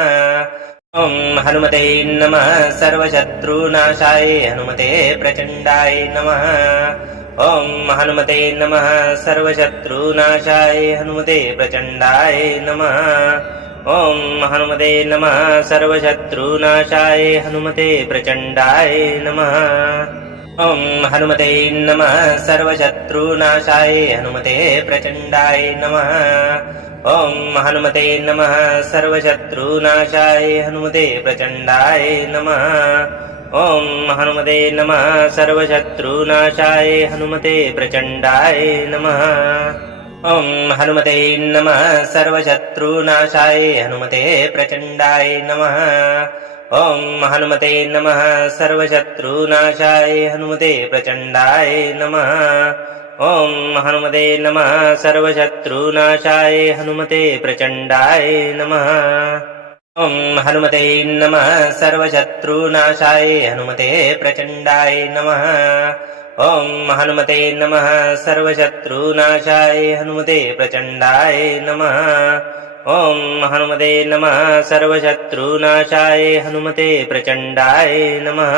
ॐ हनुमते नमः सर्वशत्रुनाशाय हनुमते प्रचण्डाय नमः ॐ हनुमते नमः सर्वशत्रुनाशाय हनुमते प्रचण्डाय नमः ॐ हनुमते नमः सर्वशत्रुनाशाय हनुमते प्रचण्डाय नमः ॐ हनुमते नमः सर्वशत्रुनाशाय हनुमते प्रचण्डाय नमः ॐ हनुमते नमः सर्वशत्रुनाशाय हनुमते प्रचण्डाय नमः ॐ हनुमते नमः सर्वशत्रुनाशाय हनुमते प्रचण्डाय नमः ॐ हनुमते नमः सर्वशत्रुनाशाय हनुमते प्रचण्डाय नमः ॐ हनुमते नमः सर्वशत्रुनाशाय हनुमते प्रचण्डाय नमः ॐ हनुमते नमः सर्वशत्रुनाशाय हनुमते प्रचण्डाय नमः ॐ हनुमते नमः सर्वशत्रुनाशाय हनुमते प्रचण्डाय नमः ॐ हनुमते नमः सर्वशत्रुनाशाय हनुमते प्रचण्डाय नमः ॐ हनुमते नमः सर्वशत्रुनाशाय हनुमते प्रचण्डाय नमः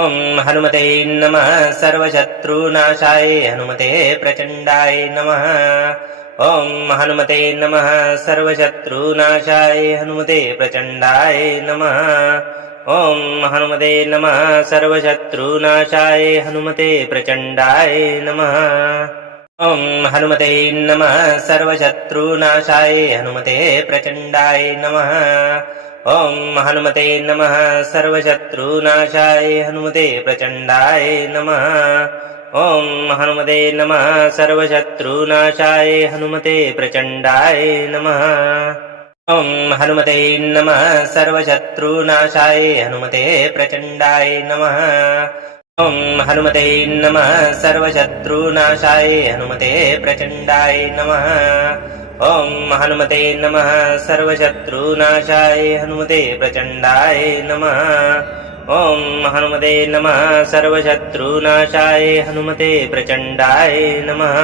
ॐ हनुमते नमः सर्वशत्रुनाशाय हनुमते प्रचण्डाय नमः ॐ हनुमते नमः सर्वशत्रुनाशाय हनुमते प्रचण्डाय नमः ॐ हनुमते नमः सर्वशत्रुनाशाय हनुमते प्रचण्डाय नमः ॐ हनुमते नमः सर्वशत्रुनाशाय हनुमते प्रचण्डाय नमः ॐ हनुमते नमः सर्वशत्रुनाशाय हनुमते प्रचण्डाय नमः ॐ हनुमते नमः सर्वशत्रुनाशाय हनुमते प्रचण्डाय नमः ॐ हनुमते नमः सर्वशत्रुनाशाय हनुमते प्रचण्डाय नमः ॐ हनुमते नमः सर्वशत्रुनाशाय हनुमते प्रचण्डाय नमः ॐ हनुमते नमः सर्वशत्रुनाशाय हनुमते प्रचण्डाय नमः ॐ हनुमते नमः सर्वशत्रुनाशाय हनुमते प्रचण्डाय नमः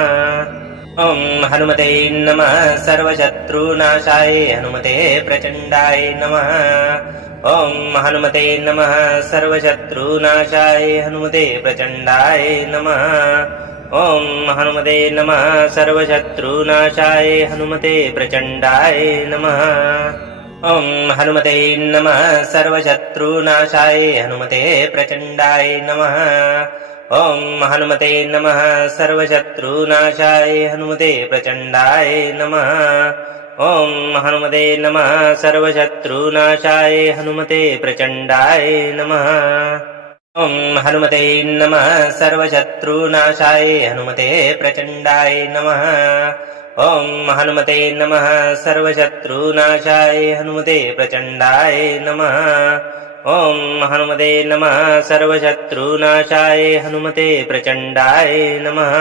ॐ हनुमते नमः सर्वशत्रुनाशाय हनुमते प्रचण्डाय नमः ॐ हनुमते नमः सर्वशत्रुनाशाय हनुमते प्रचण्डाय नमः ॐ हनुमते नमः सर्वशत्रुनाशाय हनुमते प्रचण्डाय नमः ॐ हनुमते नमः सर्वशत्रुनाशाय हनुमते प्रचण्डाय नमः ॐ हनुमते नमः सर्वशत्रुनाशाय हनुमते प्रचण्डाय नमः ॐ हनुमते नमः सर्वशत्रुनाशाय हनुमते प्रचण्डाय नमः ॐ हनुमते नमः सर्वशत्रुनाशाय हनुमते प्रचण्डाय नमः ॐ हनुमते नमः सर्वशत्रुनाशाय हनुमते प्रचण्डाय नमः ॐ हनुमते नमः सर्वशत्रुनाशाय हनुमते प्रचण्डाय नमः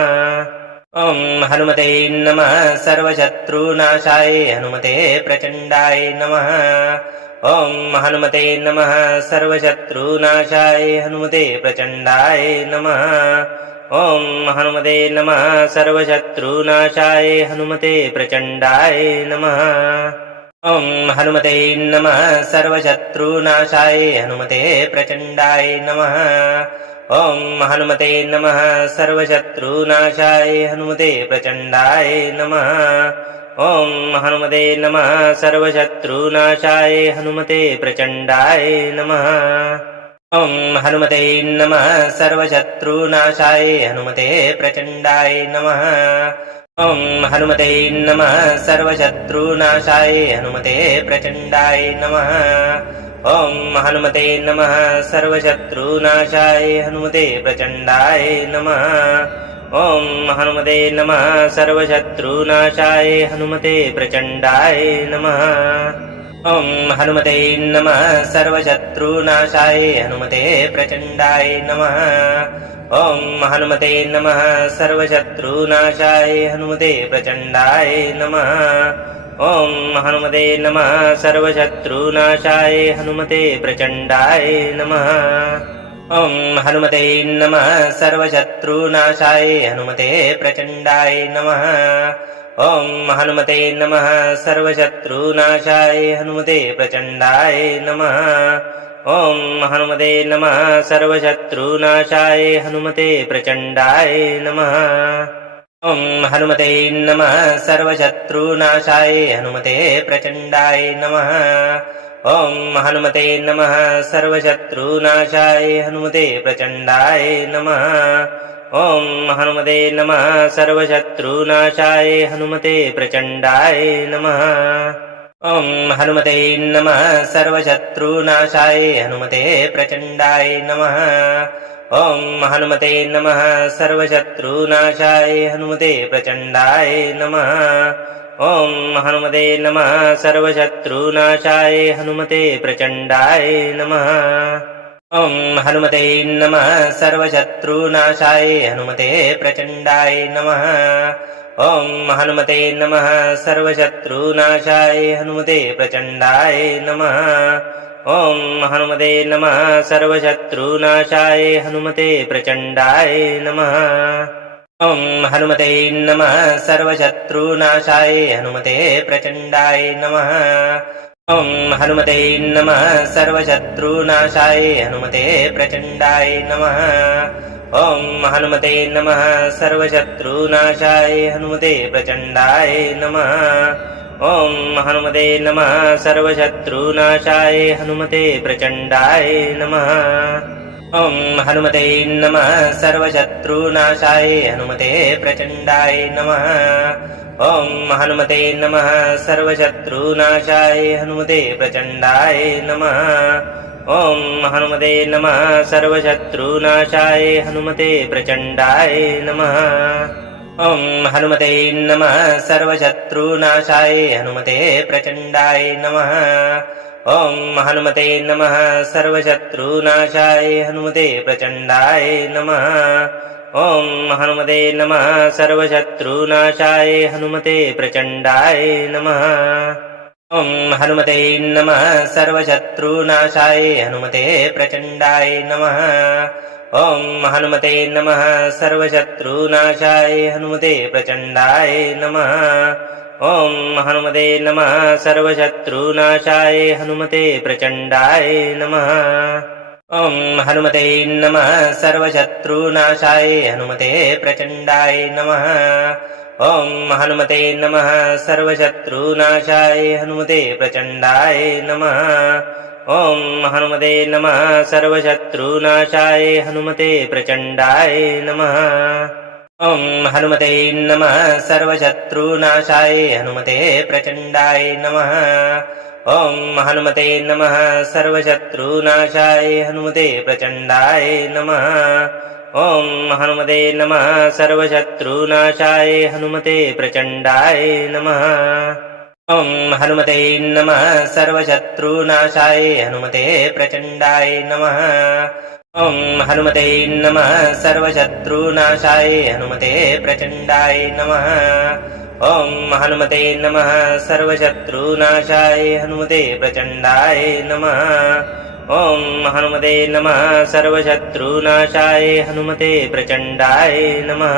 ॐ हनुमते नमः सर्वशत्रुनाशाय हनुमते प्रचण्डाय नमः ॐ हनुमते नमः सर्वशत्रुनाशाय हनुमते प्रचण्डाय नमः ॐ हनुमते नमः सर्वशत्रुनाशाय हनुमते प्रचण्डाय नमः ॐ हनुमते नमः सर्वशत्रुनाशाय हनुमते प्रचण्डाय नमः ॐ हनुमते नमः सर्वशत्रुनाशाय हनुमते प्रचण्डाय नमः ॐ हनुमते नमः सर्वशत्रुनाशाय हनुमते प्रचण्डाय नमः ॐ हनुमते नमः सर्वशत्रुनाशाय हनुमते प्रचण्डाय नमः ॐ हनुमते नमः सर्वशत्रुनाशाय हनुमते प्रचण्डाय नमः ॐ हनुमते नमः सर्वशत्रुनाशाय हनुमते प्रचण्डाय नमः ॐ हनुमते नमः सर्वशत्रुनाशाय हनुमते प्रचण्डाय नमः ॐ हनुमते नमः सर्वशत्रुनाशाय हनुमते प्रचण्डाय नमः ॐ हनुमते नमः सर्वशत्रुनाशाय हनुमते प्रचण्डाय नमः ॐ हनुमते नमः सर्वशत्रुनाशाय हनुमते प्रचण्डाय नमः ॐ हनुमते नमः सर्वशत्रुनाशाय हनुमते प्रचण्डाय नमः ॐ हनुमते नमः सर्वशत्रुनाशाय हनुमते प्रचण्डाय नमः ॐ हनुमते नमः सर्वशत्रुनाशाय हनुमते प्रचण्डाय नमः ॐ हनुमते नमः सर्वशत्रुनाशाय हनुमते प्रचण्डाय नमः ॐ हनुमते नमः सर्वशत्रुनाशाय हनुमते प्रचण्डाय नमः ॐ हनुमते नमः सर्वशत्रुनाशाय हनुमते प्रचण्डाय नमः ॐ हनुमते नमः सर्वशत्रुनाशाय हनुमते प्रचण्डाय नमः ॐ हनुमते नमः सर्वशत्रुनाशाय हनुमते प्रचण्डाय नमः ॐ हनुमते नमः सर्वशत्रुनाशाय हनुमते प्रचण्डाय नमः ॐ हनुमते नमः सर्वशत्रुनाशाय हनुमते प्रचण्डाय नमः ॐ हनुमते नमः सर्वशत्रुनाशाय हनुमते प्रचण्डाय नमः ॐ हनुमते नमः सर्वशत्रुनाशाय हनुमते प्रचण्डाय नमः ॐ हनुमते नमः सर्वशत्रुनाशाय हनुमते प्रचण्डाय नमः ॐ हनुमते नमः सर्वशत्रुनाशाय हनुमते प्रचण्डाय नमः ॐ हनुमते नमः सर्वशत्रुनाशाय हनुमते प्रचण्डाय नमः ॐ हनुमते नमः सर्वशत्रुनाशाय हनुमते प्रचण्डाय नमः ॐ हनुमते नमः सर्वशत्रुनाशाय हनुमते प्रचण्डाय नमः ॐ हनुमते नमः सर्वशत्रुनाशाय हनुमते प्रचण्डाय नमः ॐ हनुमते नमः सर्वशत्रुनाशाय हनुमते प्रचण्डाय नमः ॐ हनुमते नमः सर्वशत्रुनाशाय हनुमते प्रचण्डाय नमः ॐ हनुमते नमः सर्वशत्रुनाशाय हनुमते प्रचण्डाय नमः ॐ हनुमते नमः सर्वशत्रुनाशाय हनुमते प्रचण्डाय नमः ॐ हनुमते नमः सर्वशत्रुनाशाय हनुमते प्रचण्डाय नमः ॐ हनुमते नमः सर्वशत्रुनाशाय हनुमते प्रचण्डाय नमः ॐ हनुमते नमः सर्वशत्रुनाशाय हनुमते प्रचण्डाय नमः ॐ हनुमते नमः सर्वशत्रुनाशाय हनुमते प्रचण्डाय नमः ॐ हनुमते नमः सर्वशत्रुनाशाय हनुमते प्रचण्डाय नमः ॐ हनुमते नमः सर्वशत्रुनाशाय हनुमते प्रचण्डाय नमः ॐ हनुमते नमः सर्वशत्रुनाशाय हनुमते प्रचण्डाय नमः ॐ हनुमते नमः सर्वशत्रुनाशाय हनुमते प्रचण्डाय नमः ॐ हनुमते नमः सर्वशत्रुनाशाय हनुमते प्रचण्डाय नमः ॐ हनुमते नमः सर्वशत्रुनाशाय हनुमते प्रचण्डाय नमः ॐ हनुमते नमः सर्वशत्रुनाशाय हनुमते प्रचण्डाय नमः ॐ हनुमते नमः सर्वशत्रुनाशाय हनुमते प्रचण्डाय नमः ॐ हनुमते नमः सर्वशत्रुनाशाय हनुमते प्रचण्डाय नमः ॐ हनुमते नमः सर्वशत्रुनाशाय हनुमते प्रचण्डाय नमः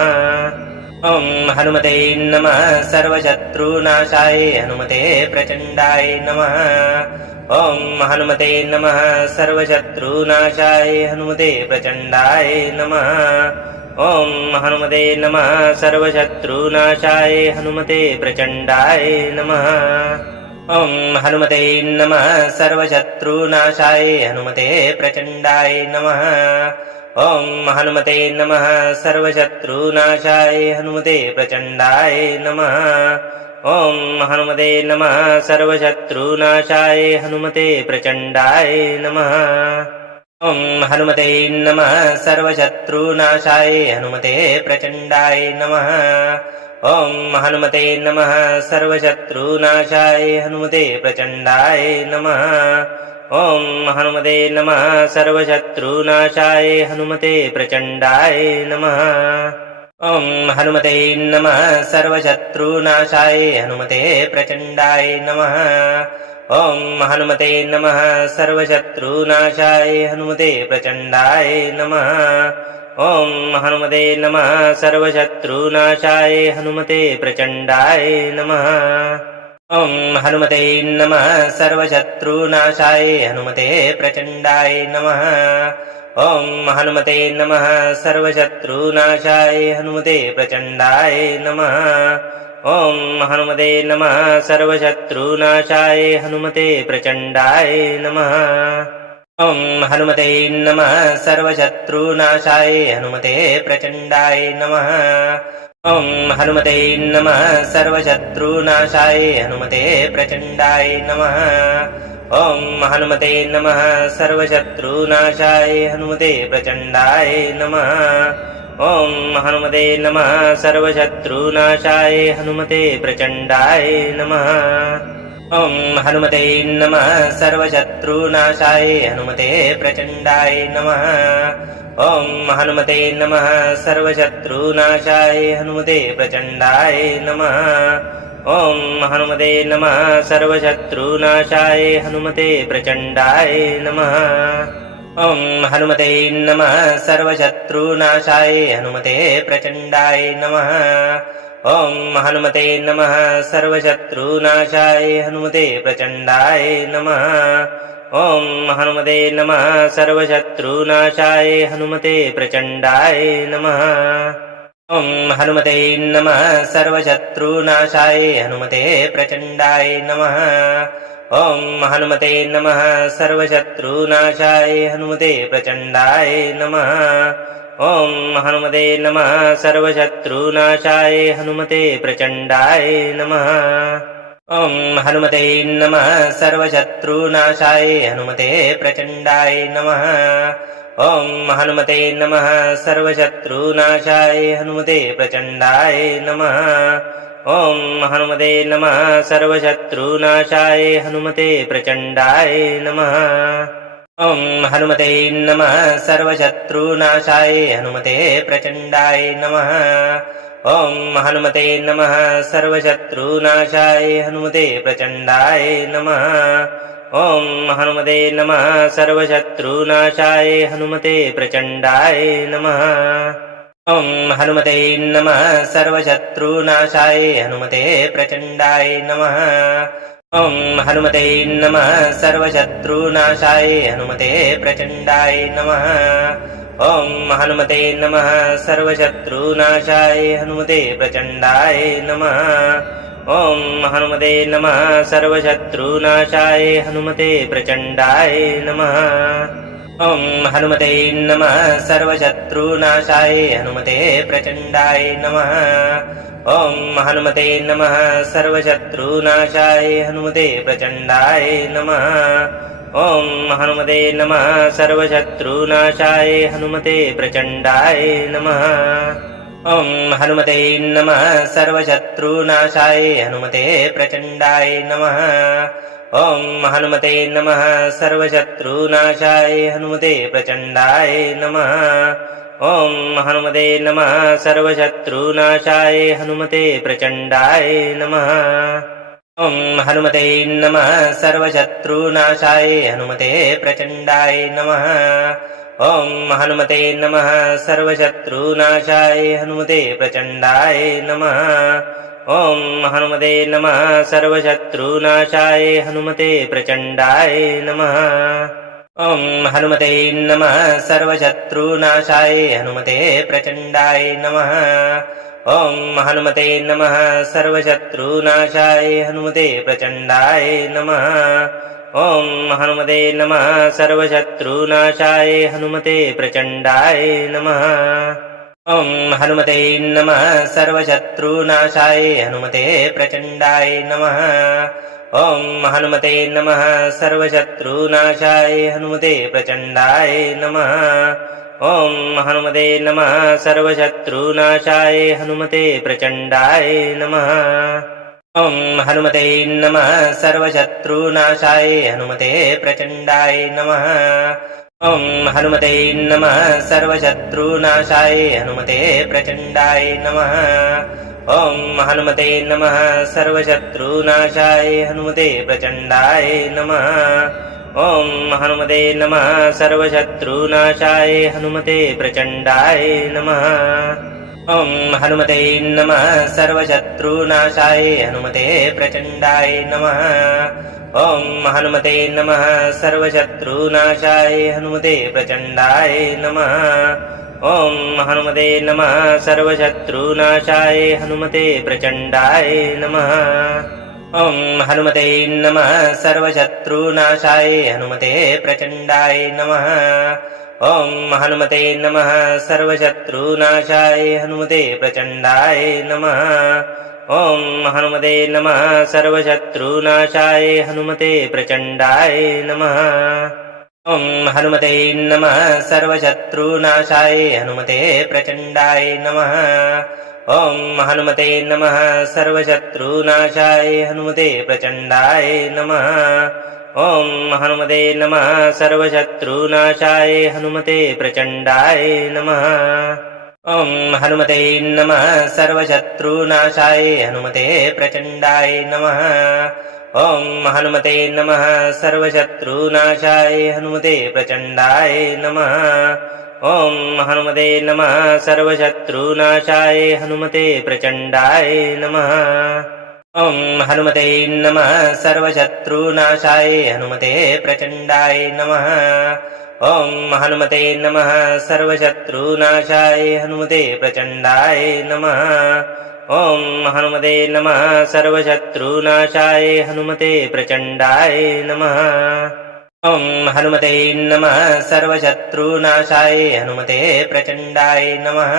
ॐ हनुमते नमः सर्वशत्रुनाशाय हनुमते प्रचण्डाय नमः ॐ हनुमते नमः सर्वशत्रुनाशाय हनुमते प्रचण्डाय नमः ॐ हनुमते नमः सर्वशत्रुनाशाय हनुमते प्रचण्डाय नमः ॐ हनुमते नमः सर्वशत्रुनाशाय हनुमते प्रचण्डाय नमः ॐ हनुमते नमः सर्वशत्रुनाशाय हनुमते प्रचण्डाय नमः ॐ हनुमते नमः सर्वशत्रुनाशाय हनुमते प्रचण्डाय नमः ॐ हनुमते नमः सर्वशत्रुनाशाय हनुमते प्रचण्डाय नमः ॐ हनुमते नमः सर्वशत्रुनाशाय हनुमते प्रचण्डाय नमः ॐ हनुमते नमः सर्वशत्रुनाशाय हनुमते प्रचण्डाय नमः ॐ हनुमते नमः सर्वशत्रुनाशाय हनुमते प्रचण्डाय नमः ॐ हनुमते नमः सर्वशत्रुनाशाय हनुमते प्रचण्डाय नमः ॐ हनुमते नमः सर्वशत्रुनाशाय हनुमते प्रचण्डाय नमः ॐ हनुमते नमः सर्वशत्रुनाशाय हनुमते प्रचण्डाय नमः ॐ हनुमते नमः सर्वशत्रुनाशाय हनुमते प्रचण्डाय नमः ॐ हनुमते नमः सर्वशत्रुनाशाय हनुमते प्रचण्डाय नमः ॐ हनुमते नमः सर्वशत्रुनाशाय हनुमते प्रचण्डाय नमः ॐ हनुमते नमः सर्वशत्रुनाशाय हनुमते प्रचण्डाय नमः ॐ हनुमते नमः सर्वशत्रुनाशाय हनुमते प्रचण्डाय नमः ॐ हनुमते नमः सर्वशत्रुनाशाय हनुमते प्रचण्डाय नमः ॐ हनुमते नमः सर्वशत्रुनाशाय हनुमते प्रचण्डाय नमः ॐ हनुमते नमः सर्वशत्रुनाशाय हनुमते प्रचण्डाय नमः ॐ हनुमते नमः सर्वशत्रुनाशाय हनुमते प्रचण्डाय नमः ॐ हनुमते नमः सर्वशत्रुनाशाय हनुमते प्रचण्डाय नमः ॐ हनुमते नमः सर्वशत्रुनाशाय हनुमते प्रचण्डाय नमः ॐ हनुमते नमः सर्वशत्रुनाशाय हनुमते प्रचण्डाय नमः ॐ हनुमते नमः सर्वशत्रुनाशाय हनुमते प्रचण्डाय नमः ॐ हनुमते नमः सर्वशत्रुनाशाय हनुमते प्रचण्डाय नमः ॐ हनुमते नमः सर्वशत्रुनाशाय हनुमते प्रचण्डाय नमः ॐ हनुमते नमः सर्वशत्रुनाशाय हनुमते प्रचण्डाय नमः ॐ हनुमते नमः सर्वशत्रुनाशाय हनुमते प्रचण्डाय नमः ॐ हनुमते नमः सर्वशत्रुनाशाय हनुमते प्रचण्डाय नमः ॐ हनुमते नमः सर्वशत्रुनाशाय हनुमते प्रचण्डाय नमः ॐ हनुमते नमः सर्वशत्रुनाशाय हनुमते प्रचण्डाय नमः ॐ हनुमते नमः सर्वशत्रुनाशाय हनुमते प्रचण्डाय नमः ॐ हनुमते नमः सर्वशत्रुनाशाय हनुमते प्रचण्डाय नमः ॐ हनुमते नमः सर्वशत्रुनाशाय हनुमते प्रचण्डाय नमः ॐ हनुमते नमः सर्वशत्रुनाशाय हनुमते प्रचण्डाय नमः ॐ हनुमते नमः सर्वशत्रुनाशाय हनुमते प्रचण्डाय नमः ॐ हनुमते नमः सर्वशत्रुनाशाय हनुमते प्रचण्डाय नमः ॐ हनुमते नमः सर्वशत्रुनाशाय हनुमते प्रचण्डाय नमः ॐ हनुमते नमः सर्वशत्रुनाशाय हनुमते प्रचण्डाय नमः ॐ हनुमते नमः सर्वशत्रुनाशाय हनुमते प्रचण्डाय नमः ॐ हनुमते नमः सर्वशत्रुनाशाय हनुमते प्रचण्डाय नमः ॐ हनुमते नमः सर्वशत्रुनाशाय हनुमते प्रचण्डाय नमः ॐ हनुमते नमः सर्वशत्रुनाशाय हनुमते प्रचण्डाय नमः ॐ हनुमते नमः सर्वशत्रुनाशाय हनुमते प्रचण्डाय नमः ॐ हनुमते नमः सर्वशत्रुनाशाय हनुमते प्रचण्डाय नमः ॐ हनुमते नमः सर्वशत्रुनाशाय हनुमते प्रचण्डाय नमः ॐ हनुमते नमः सर्वशत्रुनाशाय हनुमते प्रचण्डाय नमः ॐ हनुमते नमः सर्वशत्रुनाशाय हनुमते प्रचण्डाय नमः ॐ हनुमते नमः सर्वशत्रुनाशाय हनुमते प्रचण्डाय नमः ॐ हनुमते नमः सर्वशत्रुनाशाय हनुमते प्रचण्डाय नमः ॐ हनुमते नमः सर्वशत्रुनाशाय हनुमते प्रचण्डाय नमः ॐ हनुमते नमः सर्वशत्रुनाशाय हनुमते प्रचण्डाय नमः ॐ हनुमते नमः सर्वशत्रुनाशाय हनुमते प्रचण्डाय नमः ॐ हनुमते नमः सर्वशत्रुनाशाय हनुमते प्रचण्डाय नमः ॐ हनुमते नमः सर्वशत्रुनाशाय हनुमते प्रचण्डाय नमः ॐ हनुमते नमः सर्वशत्रुनाशाय हनुमते प्रचण्डाय नमः ॐ हनुमते नमः सर्वशत्रुनाशाय हनुमते प्रचण्डाय नमः ॐ हनुमते नमः सर्वशत्रुनाशाय हनुमते प्रचण्डाय नमः ॐ हनुमते नमः सर्वशत्रुनाशाय हनुमते प्रचण्डाय नमः ॐ हनुमते नमः सर्वशत्रुनाशाय हनुमते प्रचण्डाय नमः ॐ हनुमते नमः सर्वशत्रुनाशाय हनुमते प्रचण्डाय नमः ॐ हनुमते नमः सर्वशत्रुनाशाय हनुमते प्रचण्डाय नमः ॐ हनुमते नमः सर्वशत्रुनाशाय हनुमते प्रचण्डाय नमः ॐ हनुमते नमः सर्वशत्रुनाशाय हनुमते प्रचण्डाय नमः ॐ हनुमते नमः सर्वशत्रुनाशाय हनुमते प्रचण्डाय नमः ॐ हनुमते नमः सर्वशत्रुनाशाय हनुमते प्रचण्डाय नमः ॐ हनुमते नमः सर्वशत्रुनाशाय हनुमते प्रचण्डाय नमः ॐ हनुमते नमः सर्वशत्रुनाशाय हनुमते प्रचण्डाय नमः ॐ हनुमते नमः सर्वशत्रुनाशाय हनुमते प्रचण्डाय नमः ॐ हनुमते नमः सर्वशत्रुनाशाय हनुमते प्रचण्डाय नमः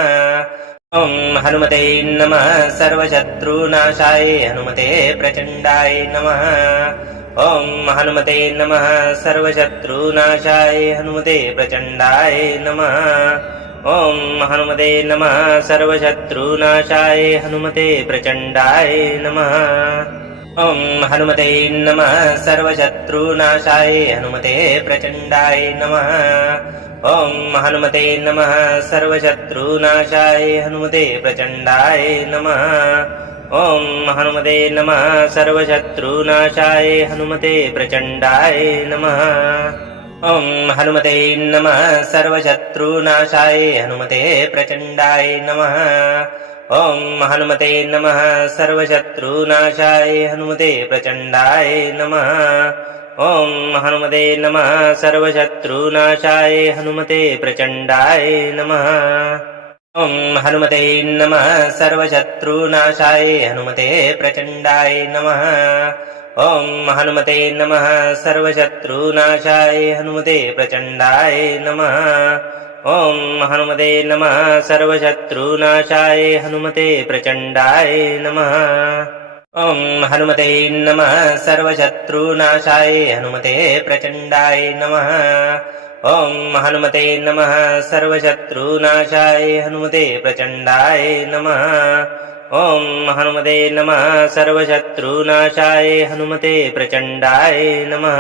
ॐ हनुमते नमः सर्वशत्रुनाशाय हनुमते प्रचण्डाय नमः ॐ हनुमते नमः सर्वशत्रुनाशाय हनुमते प्रचण्डाय नमः ॐ हनुमते नमः सर्वशत्रुनाशाय हनुमते प्रचण्डाय नमः ॐ हनुमते नमः सर्वशत्रुनाशाय हनुमते प्रचण्डाय नमः ॐ हनुमते नमः सर्वशत्रुनाशाय हनुमते प्रचण्डाय नमः ॐ हनुमते नमः सर्वशत्रुनाशाय हनुमते प्रचण्डाय नमः ॐ हनुमते नमः सर्वशत्रुनाशाय हनुमते प्रचण्डाय नमः ॐ हनुमते नमः सर्वशत्रुनाशाय हनुमते प्रचण्डाय नमः ॐ हनुमते नमः सर्वशत्रुनाशाय हनुमते प्रचण्डाय नमः ॐ हनुमते नमः सर्वशत्रुनाशाय हनुमते प्रचण्डाय नमः ॐ हनुमते नमः सर्वशत्रुनाशाय हनुमते प्रचण्डाय नमः ॐ हनुमते नमः सर्वशत्रुनाशाय हनुमते प्रचण्डाय नमः ॐ हनुमते नमः सर्वशत्रुनाशाय हनुमते प्रचण्डाय नमः ॐ हनुमते नमः सर्वशत्रुनाशाय हनुमते प्रचण्डाय नमः ॐ हनुमते नमः सर्वशत्रुनाशाय हनुमते प्रचण्डाय नमः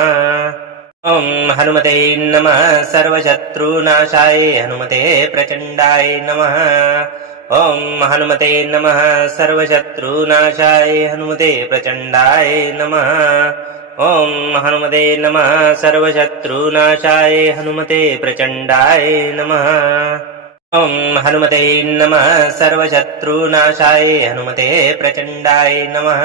ॐ हनुमते नमः सर्वशत्रुनाशाय हनुमते प्रचण्डाय नमः ॐ हनुमते नमः सर्वशत्रुनाशाय हनुमते प्रचण्डाय नमः ॐ हनुमते नमः सर्वशत्रुनाशाय हनुमते प्रचण्डाय नमः ॐ हनुमते नमः सर्वशत्रुनाशाय हनुमते प्रचण्डाय नमः